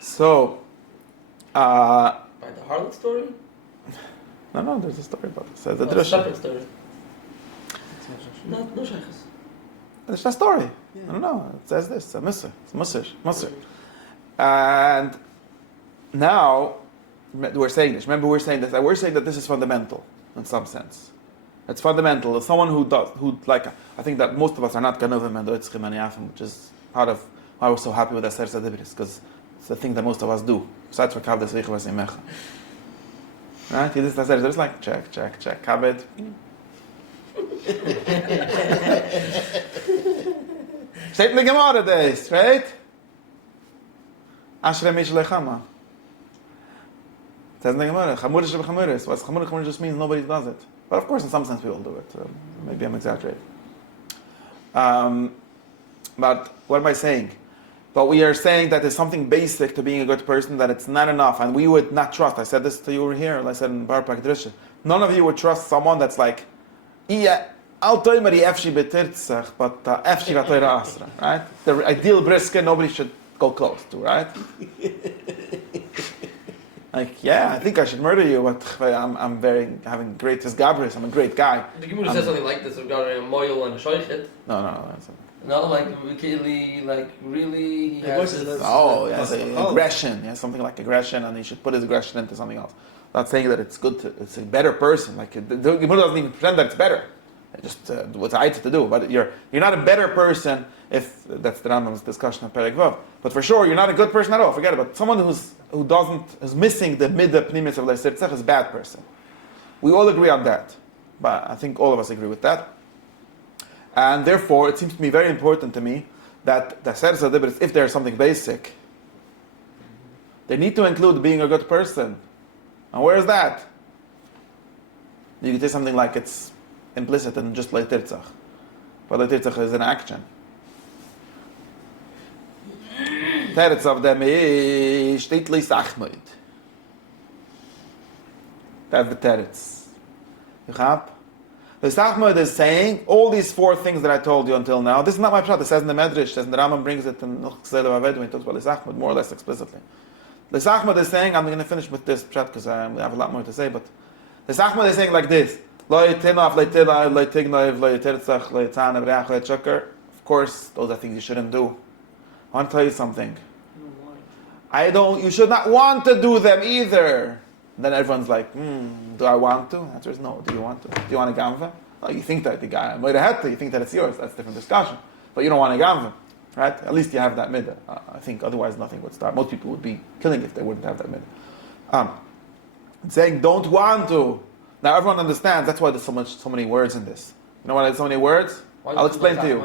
So, By the harlot story? no, there's a story about this. It's a It's a drasha. separate story. No shaykhs. It's a story. Yeah. I don't know. It says this. It's a Musr. And now we're saying this. Remember, we're saying that this is fundamental in some sense. It's fundamental. As someone who I think that most of us are not ganovim and oitzchim and yafim, which is part of why we're so happy with Aser Sadibris, because it's the thing that most of us do. Besides for kavdas v'ich v'asimecha. Right? You just Aser, there's like check, covet. Steht in the Gemara days, right? Ashrei mish lechama. It says in the Gemara, chamuris shebechamuris. What's chamuris just means nobody does it. But of course, in some sense, we all do it. Maybe I'm exaggerating. But what am I saying? But we are saying that there's something basic to being a good person, that it's not enough, and we would not trust. I said this to you over here, I said in Bar Pakdrisha. None of you would trust someone that's like, I'll tell you efshi betirtzach, but efshi v'toira asra, right? The ideal brisket nobody should go close to, right? Like, yeah, I think I should murder you, but I'm having great gabris. I'm a great guy. The Gemara says something like this regarding a moil and a shoichet. No. That's No, like really. He has this, yes, aggression. Yeah, something like aggression, and he should put his aggression into something else. Not saying that it's good. It's a better person. Like the Gemara doesn't even pretend that it's better. Just what's I to do, but you're not a better person if that's the Rambam's discussion of Perek Vav. But for sure, you're not a good person at all. Forget about it. Someone who's missing the Midda pnimis of Tirtzach is a bad person. We all agree on that, but I think all of us agree with that. And therefore, it seems to me very important to me that the Aser Sadibris, if there's something basic, they need to include being a good person. And where is that? You can say something like it's implicit in just Lo Tirtzach. But Lo Tirtzach is an action. Teretz of them is steht Lo Sachmod. That's the teretz. You have? The Sachmod is saying all these four things that I told you until now. This is not my pshat. It says in the medrash. It says in the Rambam brings it in Chesed Aved when he talks about the Sachmod more or less explicitly. The Sachmod is saying, I'm going to finish with this pshat because I have a lot more to say, but the Sachmod is saying like this. Lo Tinaf, Lo Tignov, Lo Tignov, Lo Tirtzach, Lo Taane, Bereach, Lo Tzchuker. Of course, those are things you shouldn't do. I want to tell you something. You should not want to do them either. Then everyone's like, do I want to? The answer is no. Do you want to? Do you want a gamva? Oh, you think that the guy might have had to. You think that it's yours. That's a different discussion. But you don't want a gamva. right? At least you have that Midda. I think otherwise nothing would start. Most people would be killing if they wouldn't have that Midda. Saying don't want to. Now everyone understands, that's why there's so many words in this. You know why there's so many words? I'll explain to you.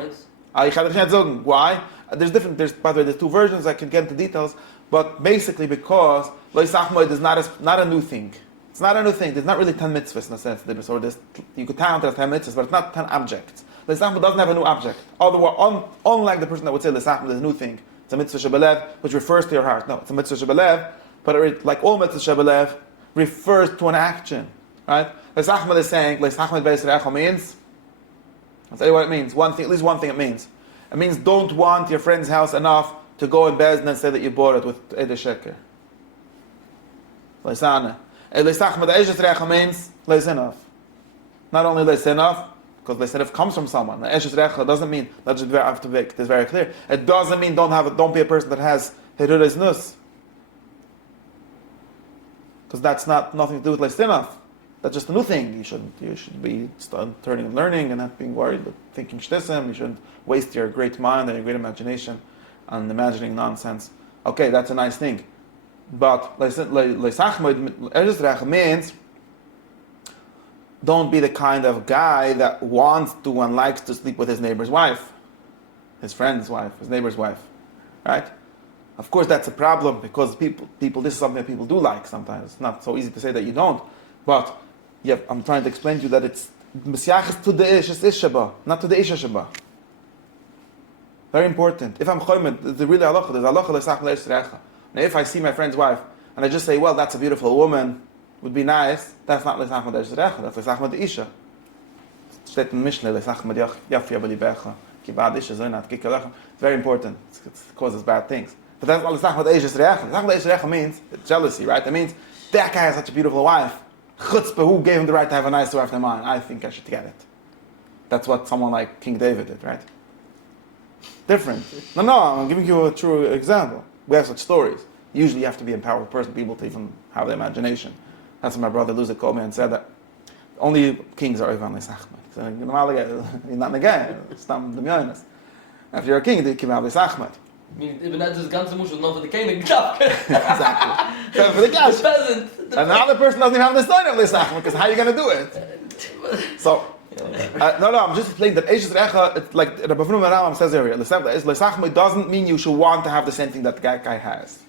Why? By the way, there's two versions, I can get into details, but basically because Lo Tachmod is not a new thing. It's not a new thing. There's not really 10 mitzvahs in a sense. You could count it as 10 mitzvahs, but it's not 10 objects. Lo Tachmod doesn't have a new object. Although, unlike the person that would say Lo Tachmod is a new thing, it's a mitzvah shebelev, which refers to your heart. No, it's a mitzvah shebelev, but like all mitzvah shebelev, refers to an action. Right? Lo Tachmod is saying, Lo Tachmod beis means, I'll tell you what it means. At least one thing it means. It means don't want your friend's house enough to go in Bezdin and say that you bought it with Ede Sheker. Leisana. Lo Tachmod Eishes means Leisinov. Not only Leisinov, because Leisinov comes from someone. Eishes Recha doesn't mean, let's just have to make this very clear. It doesn't mean don't be a person that has Herudes Nus. Because that's nothing to do with Leisinov. That's just a new thing. You should be turning and learning and not being worried about thinking shtissim. You shouldn't waste your great mind and your great imagination on imagining nonsense. Okay, that's a nice thing. But Sachmod means don't be the kind of guy that wants to and likes to sleep with his neighbor's wife, his friend's wife, his neighbor's wife, right? Of course, that's a problem because people. This is something that people do like sometimes. It's not so easy to say that you don't, but. Yeah, I'm trying to explain to you that it's Mesiachas to the Ish, it's Ishaba, not to the Isha Shaba. Very important. If I'm choymet, the really halacha, there's halacha l'sach l'esh recha. Now, if I see my friend's wife and I just say, well, that's a beautiful woman, would be nice, that's not l'sach l'esh recha, that's l'sach l'esh Isha. Steht in Mishnah, l'sach l'esh yafi abalibecha, kibad Isha zoynat kikalecha. It's very important. It causes bad things. But that's not l'sach l'esh recha. L'sach l'esh recha means jealousy, right? It means that guy has such a beautiful wife. Chutzpah, who gave him the right to have a nicer wife than mine? I think I should get it. That's what someone like King David did, right? Different. No, I'm giving you a true example. We have such stories. Usually you have to be a powerful person, people to even have the imagination. That's what my brother Luzik called me and said that only kings are Ivan Sachmod. So you're not in the game. It's not the Myonis. If you're a king, you can have Sachmod. I mean, even that just ganze mush was not for the king. Exactly. So for the cash. The peasant. And the other person doesn't even have the sign of Sachmod, because how are you going to do it? So, no, I'm just explaining that Eishes Recha, it's like the Bavnum Rambam says earlier, Sachmod doesn't mean you should want to have the same thing that the guy has.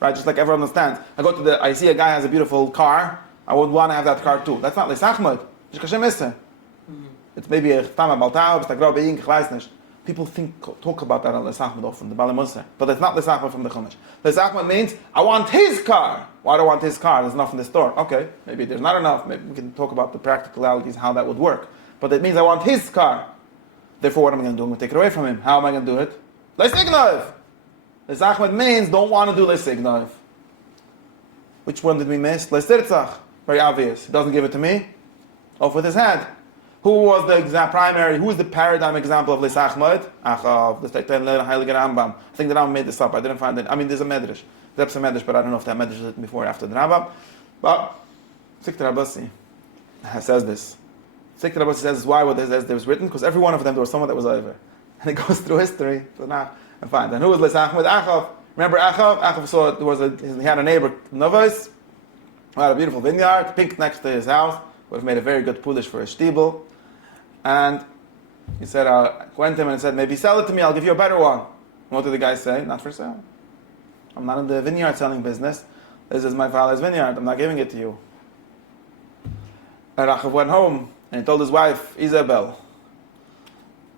Right? Just like everyone understands. I see a guy has a beautiful car, I would want to have that car too. That's not Sachmod. It's maybe a Tama Baltao, it's like Rabbi Ink, ich weiß nicht. People talk about that on Lo Tachmod often, the Bala Musa. But it's not Lo Tachmod from the Chumash. Lo Tachmod means, I want his car. Why do I want his car? There's enough in the store. Okay, maybe there's not enough. Maybe we can talk about the practicalities, how that would work. But it means I want his car. Therefore, what am I going to do? I'm going to take it away from him. How am I going to do it? Lo Tignov. Lo Tachmod means, don't want to do Lo Tignov. Which one did we miss? Lo Tirtzach. Very obvious. He doesn't give it to me. Off with his hand. Who was the who is the paradigm example of Lo Tachmod? Achav, the Heilige Rambam. I think the Rambam made this up. I didn't find it. I mean, there's a medrash. There's a medrash, but I don't know if that medrash is written before or after the Rambam. But Sikh Rabasi says this. Sikh Rabasi says why what there was written? Because every one of them there was someone that was over. And it goes through history. So now and fine. Then who was Lo Tachmod? Achav. Remember Achav? Achav saw he had a neighbor, Novos, who had a beautiful vineyard, pink next to his house. Would have made a very good pulish for his shtibel. And he said, went to him and said, maybe sell it to me, I'll give you a better one. What did the guy say? Not for sale. I'm not in the vineyard selling business. This is my father's vineyard. I'm not giving it to you. And Achav went home and he told his wife, Isabel.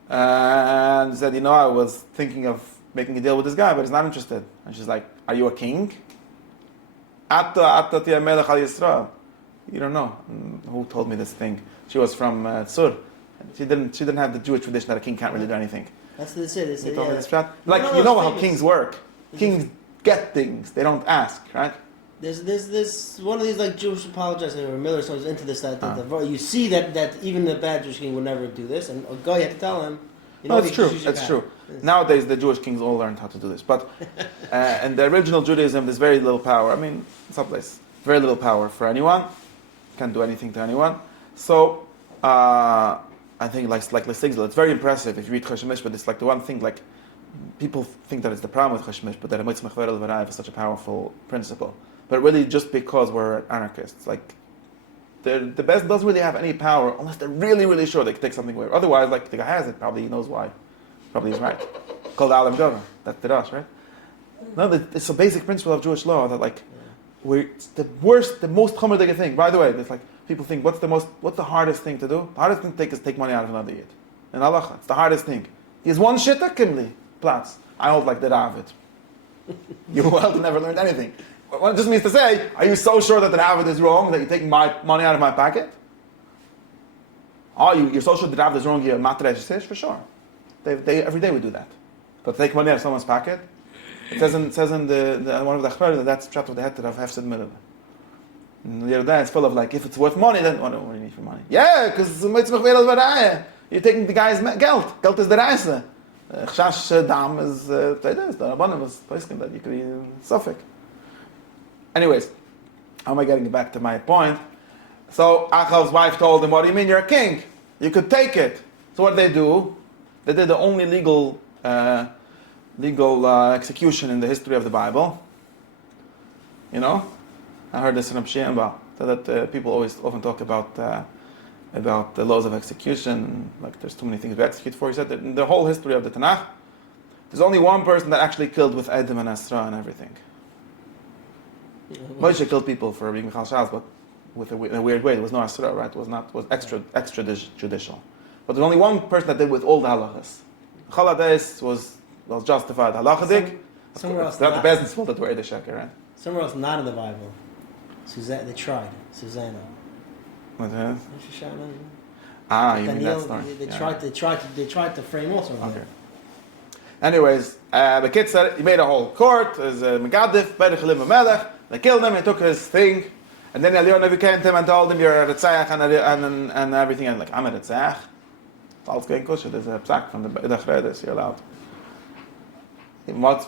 And he said, I was thinking of making a deal with this guy, but he's not interested. And she's like, are you a king? Atta tia melech al Yisrael. You don't know. Who told me this thing? She was from Tzur. She didn't have the Jewish tradition that a king can't really do anything. That's what they say. Told me this shot. Like, you know how kings work. Kings get things. They don't ask, right? There's this one of these like Jewish apologists or Miller so is into this that you see that even the bad Jewish king would never do this, and a guy had to tell him. No, it's true. It's true. Nowadays, the Jewish kings all learned how to do this, but in the original Judaism, there's very little power. I mean, someplace very little power for anyone. Can't do anything to anyone. So I think like Lesigzel, it's very impressive if you read Choshen Mishpat. It's like the one thing like people think that it's the problem with chashmish, but that a mitzvah mechver al is such a powerful principle. But really, just because we're anarchists, like the best doesn't really have any power unless they're really, really sure they can take something away. Otherwise, like the guy has it, probably he knows why. Probably he's right. Called Alam Gava. That's Tirtzach, right? No, it's a basic principle of Jewish law that like it's the worst, the most chumrah thing. By the way, it's like people think what's the hardest thing to do? The hardest thing to take is take money out of another yid. In halacha, it's the hardest thing. He's one shitta kimli plats. I hold like the David. You well never learned anything. What it just means to say, are you so sure that the David is wrong that you're taking my money out of my pocket? You're so sure the David is wrong, you're medrash for sure. They every day we do that. But take money out of someone's pocket. It says in the one of the Achbar that that's trapped with the head of Hefsed Midda. And the other day it's full of like, if it's worth money, then what do you need for money? Yeah, because you're taking the guy's geld. Geld is the reise. Chashash dam is the Rabbanim is placing that you could be suffix. Anyways, how am I getting back to my point? So Achav's wife told him, "What do you mean you're a king? You could take it." So what did they do? They did the only legal execution in the history of the Bible. You know, I heard this in Abshiyamba, that people often talk about the laws of execution, like there's too many things to execute for. He said that in the whole history of the Tanakh, there's only one person that actually killed with Edom and Esra and everything. Moshe killed people for being Michal Shaz, but in a weird way. There was no Esra, right? It was extrajudicial. But there's only one person that did with all the halachas. Chalades was justified halachadik. Somewhere else, it's not the business fault that we're Eidah Sheker, right? Somewhere else, not in the Bible. They tried. Susanna. What is? You mean that story? They tried to frame also. Okay. Anyways, the kid said he made a whole court. There's a megadif, Berechilim Melech. They killed him. He took his thing, and then Eliyahu Nevi came to him and told him, "You're a Tirtzach and everything." And like, I'm a Tirtzach. It's all going kosher. There's a psak from the Midda. You're allowed.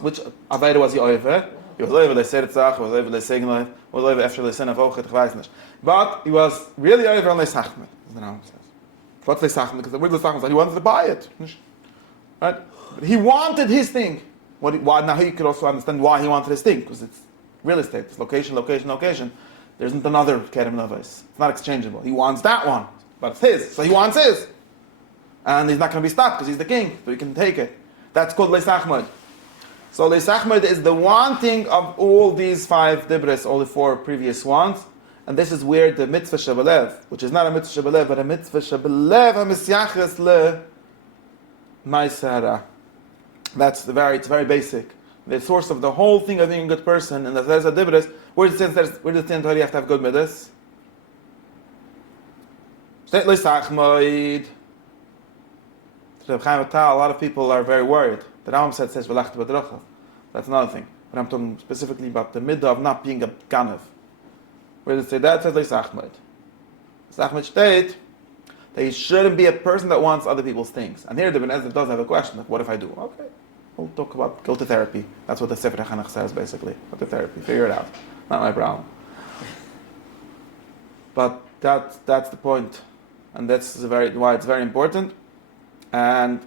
Which Aveda was he over? He was over the Tirtzach. He was over the Tignov. He was over after the sin of Ochet. Ich weiß nicht. But he was really over on the Sachmod. The Rambam says. What's the Sachmod? Because the word of the Sachmod said he wanted to buy it. Right? But he wanted his thing. Now you could also understand why he wanted his thing, because it's real estate. It's location. There isn't another Kerem Navas. It's not exchangeable. He wants that one, but it's his. So he wants his. And he's not going to be stopped because he's the king, so he can take it. That's called Lo Tachmod. So Lo Tachmod is the wanting of all these 5 dibres, all the 4 previous ones. And this is where the mitzvah shebelev, which is not a mitzvah shebelev, but a mitzvah shebelev ha-misyachas le ma'aseh. It's very basic. The source of the whole thing of being a good person, and there's a dibres. Where does it say you have to have good middas? State Lo Tachmod. A lot of people are very worried. The Rambam says v'lachta b'drachav. That's another thing. But I'm talking specifically about the midda of not being a ganav. Where does it say that? It says Lo Tachmod. Sachmod state that you shouldn't be a person that wants other people's things. And here the Ben Ezra does have a question, like, what if I do? Okay, we'll talk about, go to therapy. That's what the Sefer HaChanach says, basically. Go to therapy, figure it out. Not my problem. But that's the point. And that's why it's very important. And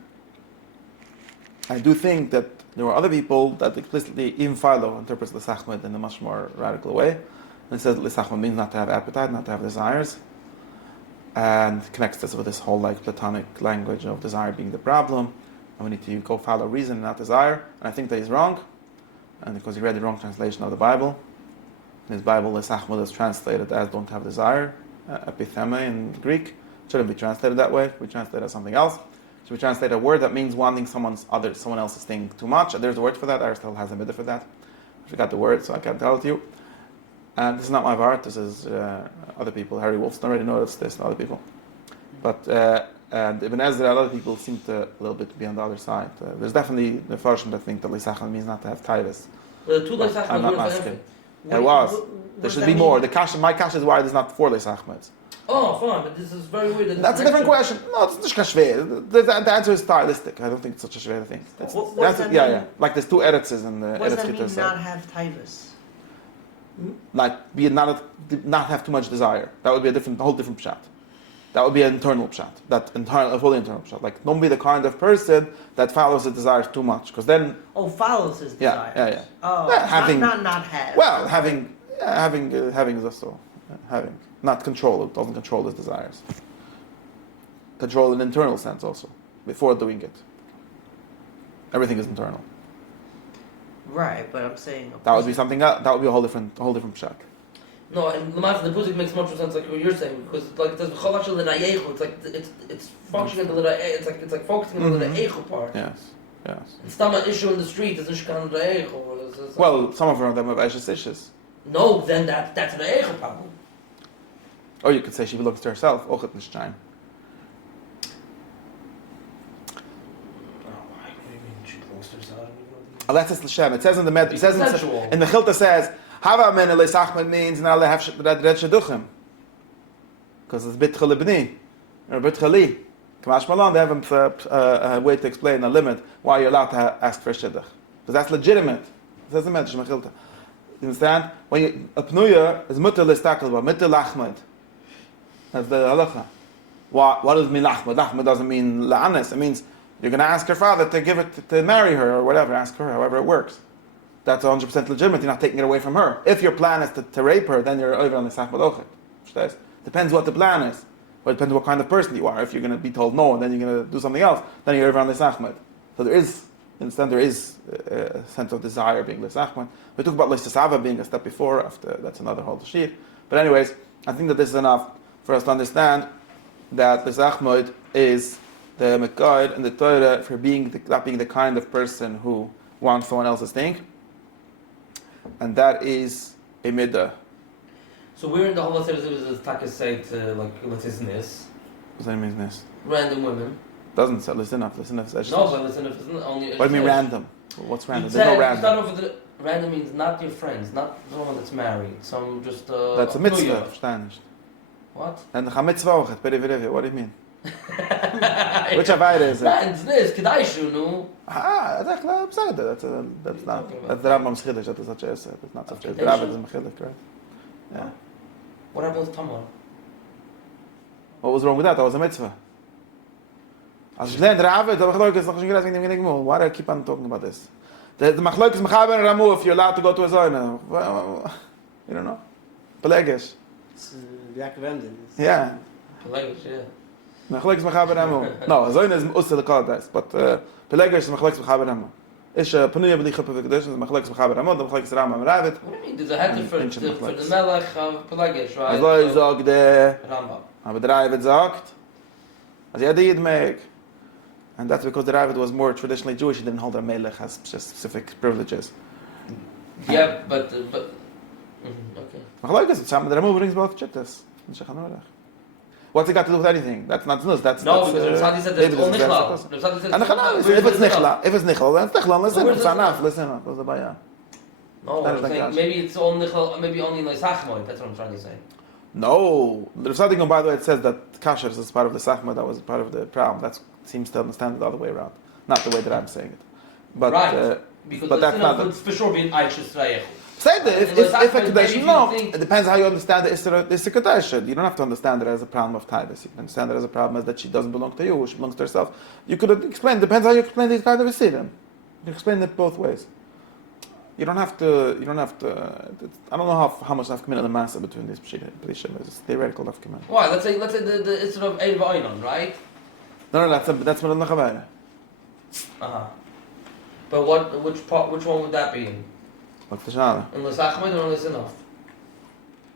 I do think that there were other people that explicitly, even Philo interprets the Sachmod in a much more radical way. And it says the Sachmod means not to have appetite, not to have desires, and connects this with this whole like Platonic language of desire being the problem. And we need to go follow reason and not desire. And I think that he's wrong, and because he read the wrong translation of the Bible. In his Bible, the Sachmod is translated as "don't have desire," epitheme in Greek. It shouldn't be translated that way. We translate it as something else. So we translate a word that means wanting someone else's thing too much. There's a word for that. Aristotle has a Midda for that. I forgot the word, so I can't tell it to you. And this is not my part. This is other people. Harry Wolfson already noticed this, and other people. But and Ibn Ezra and other people seem to a little bit be on the other side. There's definitely the version that think that Lo Tachmod means not to have taivas. The 2 Lo Tachmod I'm not masking. It was. There should be more. My kasha is why there's not 4 Lo Tachmods. Oh, fine, but this is very weird. That's a different question. No, it's not shver. The answer is stylistic. I don't think it's such a shver thing. What does that mean? Yeah. Like there's 2 eretzes in the What does that Eretz mean, not have taivas? Like not have too much desire. That would be a whole different pshat. That would be an internal pshat. A fully internal pshat. Like, don't be the kind of person that follows his desires too much, because then. Oh, follows his desires. Yeah. Oh, not have. Well, having is also having, not control. It doesn't control his desires. Control in internal sense also before doing it. Everything is internal. Right, but I'm saying That would be something else. That would be a whole different pshat. No, and the Pusik makes much more sense, like what you're saying, because like there's it's like it's functioning it's like focusing on the eichu part. Yes. It's not an issue in the street. It's not the Well, some of them have Aishas issues. No, then that's an eichu problem. Or you could say she belongs to herself. Ochet nishchaim. Alexis L'Shem. It says in the Midda. It says in the Chilta says Hava men le Sachmod means now they have red shaduchim because it's bit chalibni or bit chali. Kamash Malon they have a way to explain a limit why you're allowed to ask for shidduch because that's legitimate. It says the Medrash in the Chilta. You understand? When you, a pnuya is mutter l'stakelba, mutter lachmod. That's the halacha. What does mean lachmod? Lachmod doesn't mean la'anis. It means you're going to ask her father to give it to marry her or whatever. Ask her, however it works. That's 100% legitimate. You're not taking it away from her. If your plan is to rape her, then you're over on the Sachmod ochet. Depends what the plan is. But it depends what kind of person you are. If you're going to be told no and then you're going to do something else, then you're over on the Sachmod. So there is a sense of desire being the Sachmod. We talk about Sava being a step before. After that's another whole sheet. But anyways, I think that this is enough for us to understand that the Sachmod is the Mekayed and the Torah for not being the kind of person who wants someone else's thing. And that is a Midda. So we're in the whole series of Taka say to like let's say this. What does that mean this? Random women. Doesn't say listen up. Listen up. No, but listen up isn't only. What do you mean random? What's random? There's no random. Start off with random means not your friends, not someone that's married. Some just that's a mitzvah. Verstehen. What? And the mitzvah ochet perivirevi. What do you mean? Which avayda is it? It's this kedaishu no. That's not. That's the Rambam's chiddush. That is such a. It's not such a. The Rabbit is mechillik, right? Yeah. What happened with Tamar? What was wrong with that? That was a mitzvah. Als ich lerne Rabbit, aber ich ist noch schon gesagt, why do I keep on talking about this? The machloek is mechaber and ramu if you're allowed to go to a zone. You don't know. Pelegish. It's Yaakov Yeah. Pelegish, yeah. Machloek is mechaber ramu. No, a zone is usse the kodesh, but Pelegish is machloek is mechaber ramu. Ish panuya b'li chuppah v'kedush is machloek is mechaber ramu. The machloek is Rambam Rabbit. What do you mean? There's a head for the melech of Pelegish, right? As lo sagt der Rambam. Aber der Ravid sagt, as jeder Yid make. And that's because the Ravid was more traditionally Jewish. He didn't hold a melech has specific privileges. Yeah, but okay. Machlokes, some of the Ramu brings both chittas. What's it got to do with anything? That's not news. That's no, because Sadi said it's all nichla. And if it's nichla, then it's nichla. Listen, it's enough. Listen up. What's the baya? No, I'm saying maybe it's all nichla. Maybe only like Sachmod. That's what I'm trying to say. No, there's something. By the way, it says that kasher is part of the Sachmod. That was part of the problem. That seems to understand it the other way around, not the way that I'm saying it. But right, because but that's not. It's for sure being Aishas Rayach. Say that if a Kaddish, no, it depends how you understand the Isser Kaddish. You don't have to understand it as a problem of Titus. You can understand it as a problem as that she doesn't belong to you, she belongs to herself. You could explain, it depends how you explain these kind of Isidim. You can explain it both ways. You don't have to, I don't know how much Nafkamin and the Masa between these Pshishim. It's theoretical Nafkamin. Why? Let's say the Isser of Eid V'Oinon, right? No, that's Midda Chavayra. But which one would that be in? What's the Shana? In the Sachmod or in the Tinaf?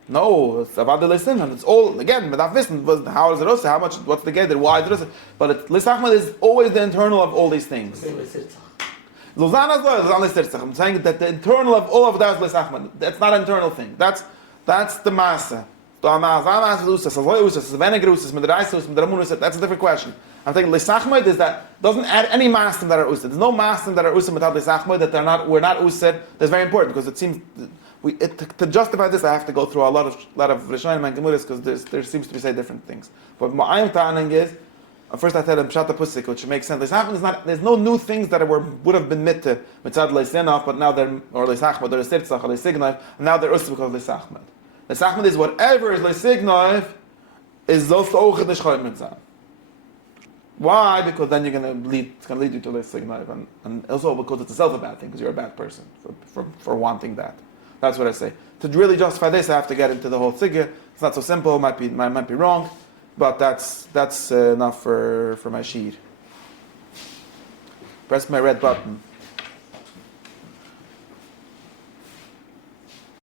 No, it's about the Lisin, and it's all, again, without wissen, how is it also, how much, what's the gather, why is it also, but Sachmod is always the internal of all these things. I'm saying that the internal of all of that is Sachmod. That's not an internal thing. That's the Masa. That's a different question. I'm thinking Sachmod is that doesn't add any masim that are used. There's no masim that are used without Sachmod that we're not used. That's very important because it seems to justify this I have to go through a lot of Rishonim and Gemuris because there seems to be say different things. But what I'm Taane is first I said Pshat Pusik, which makes sense. Sachmod is not. There's no new things that would have been Midda mitzad Tinaf, but now they're or Sachmod or Tirtzach or Tignov, and now they're used because of Sachmod. The Sachmod is whatever is Tignov is those auch the Schreiben sein. Why? Because then you're going to lead. It's going to lead you to this Tignov, and also because it's itself a bad thing because you're a bad person for wanting that. That's what I say. To really justify this, I have to get into the whole thing. It's not so simple. Might be wrong, but that's enough for my sheet. Press my red button.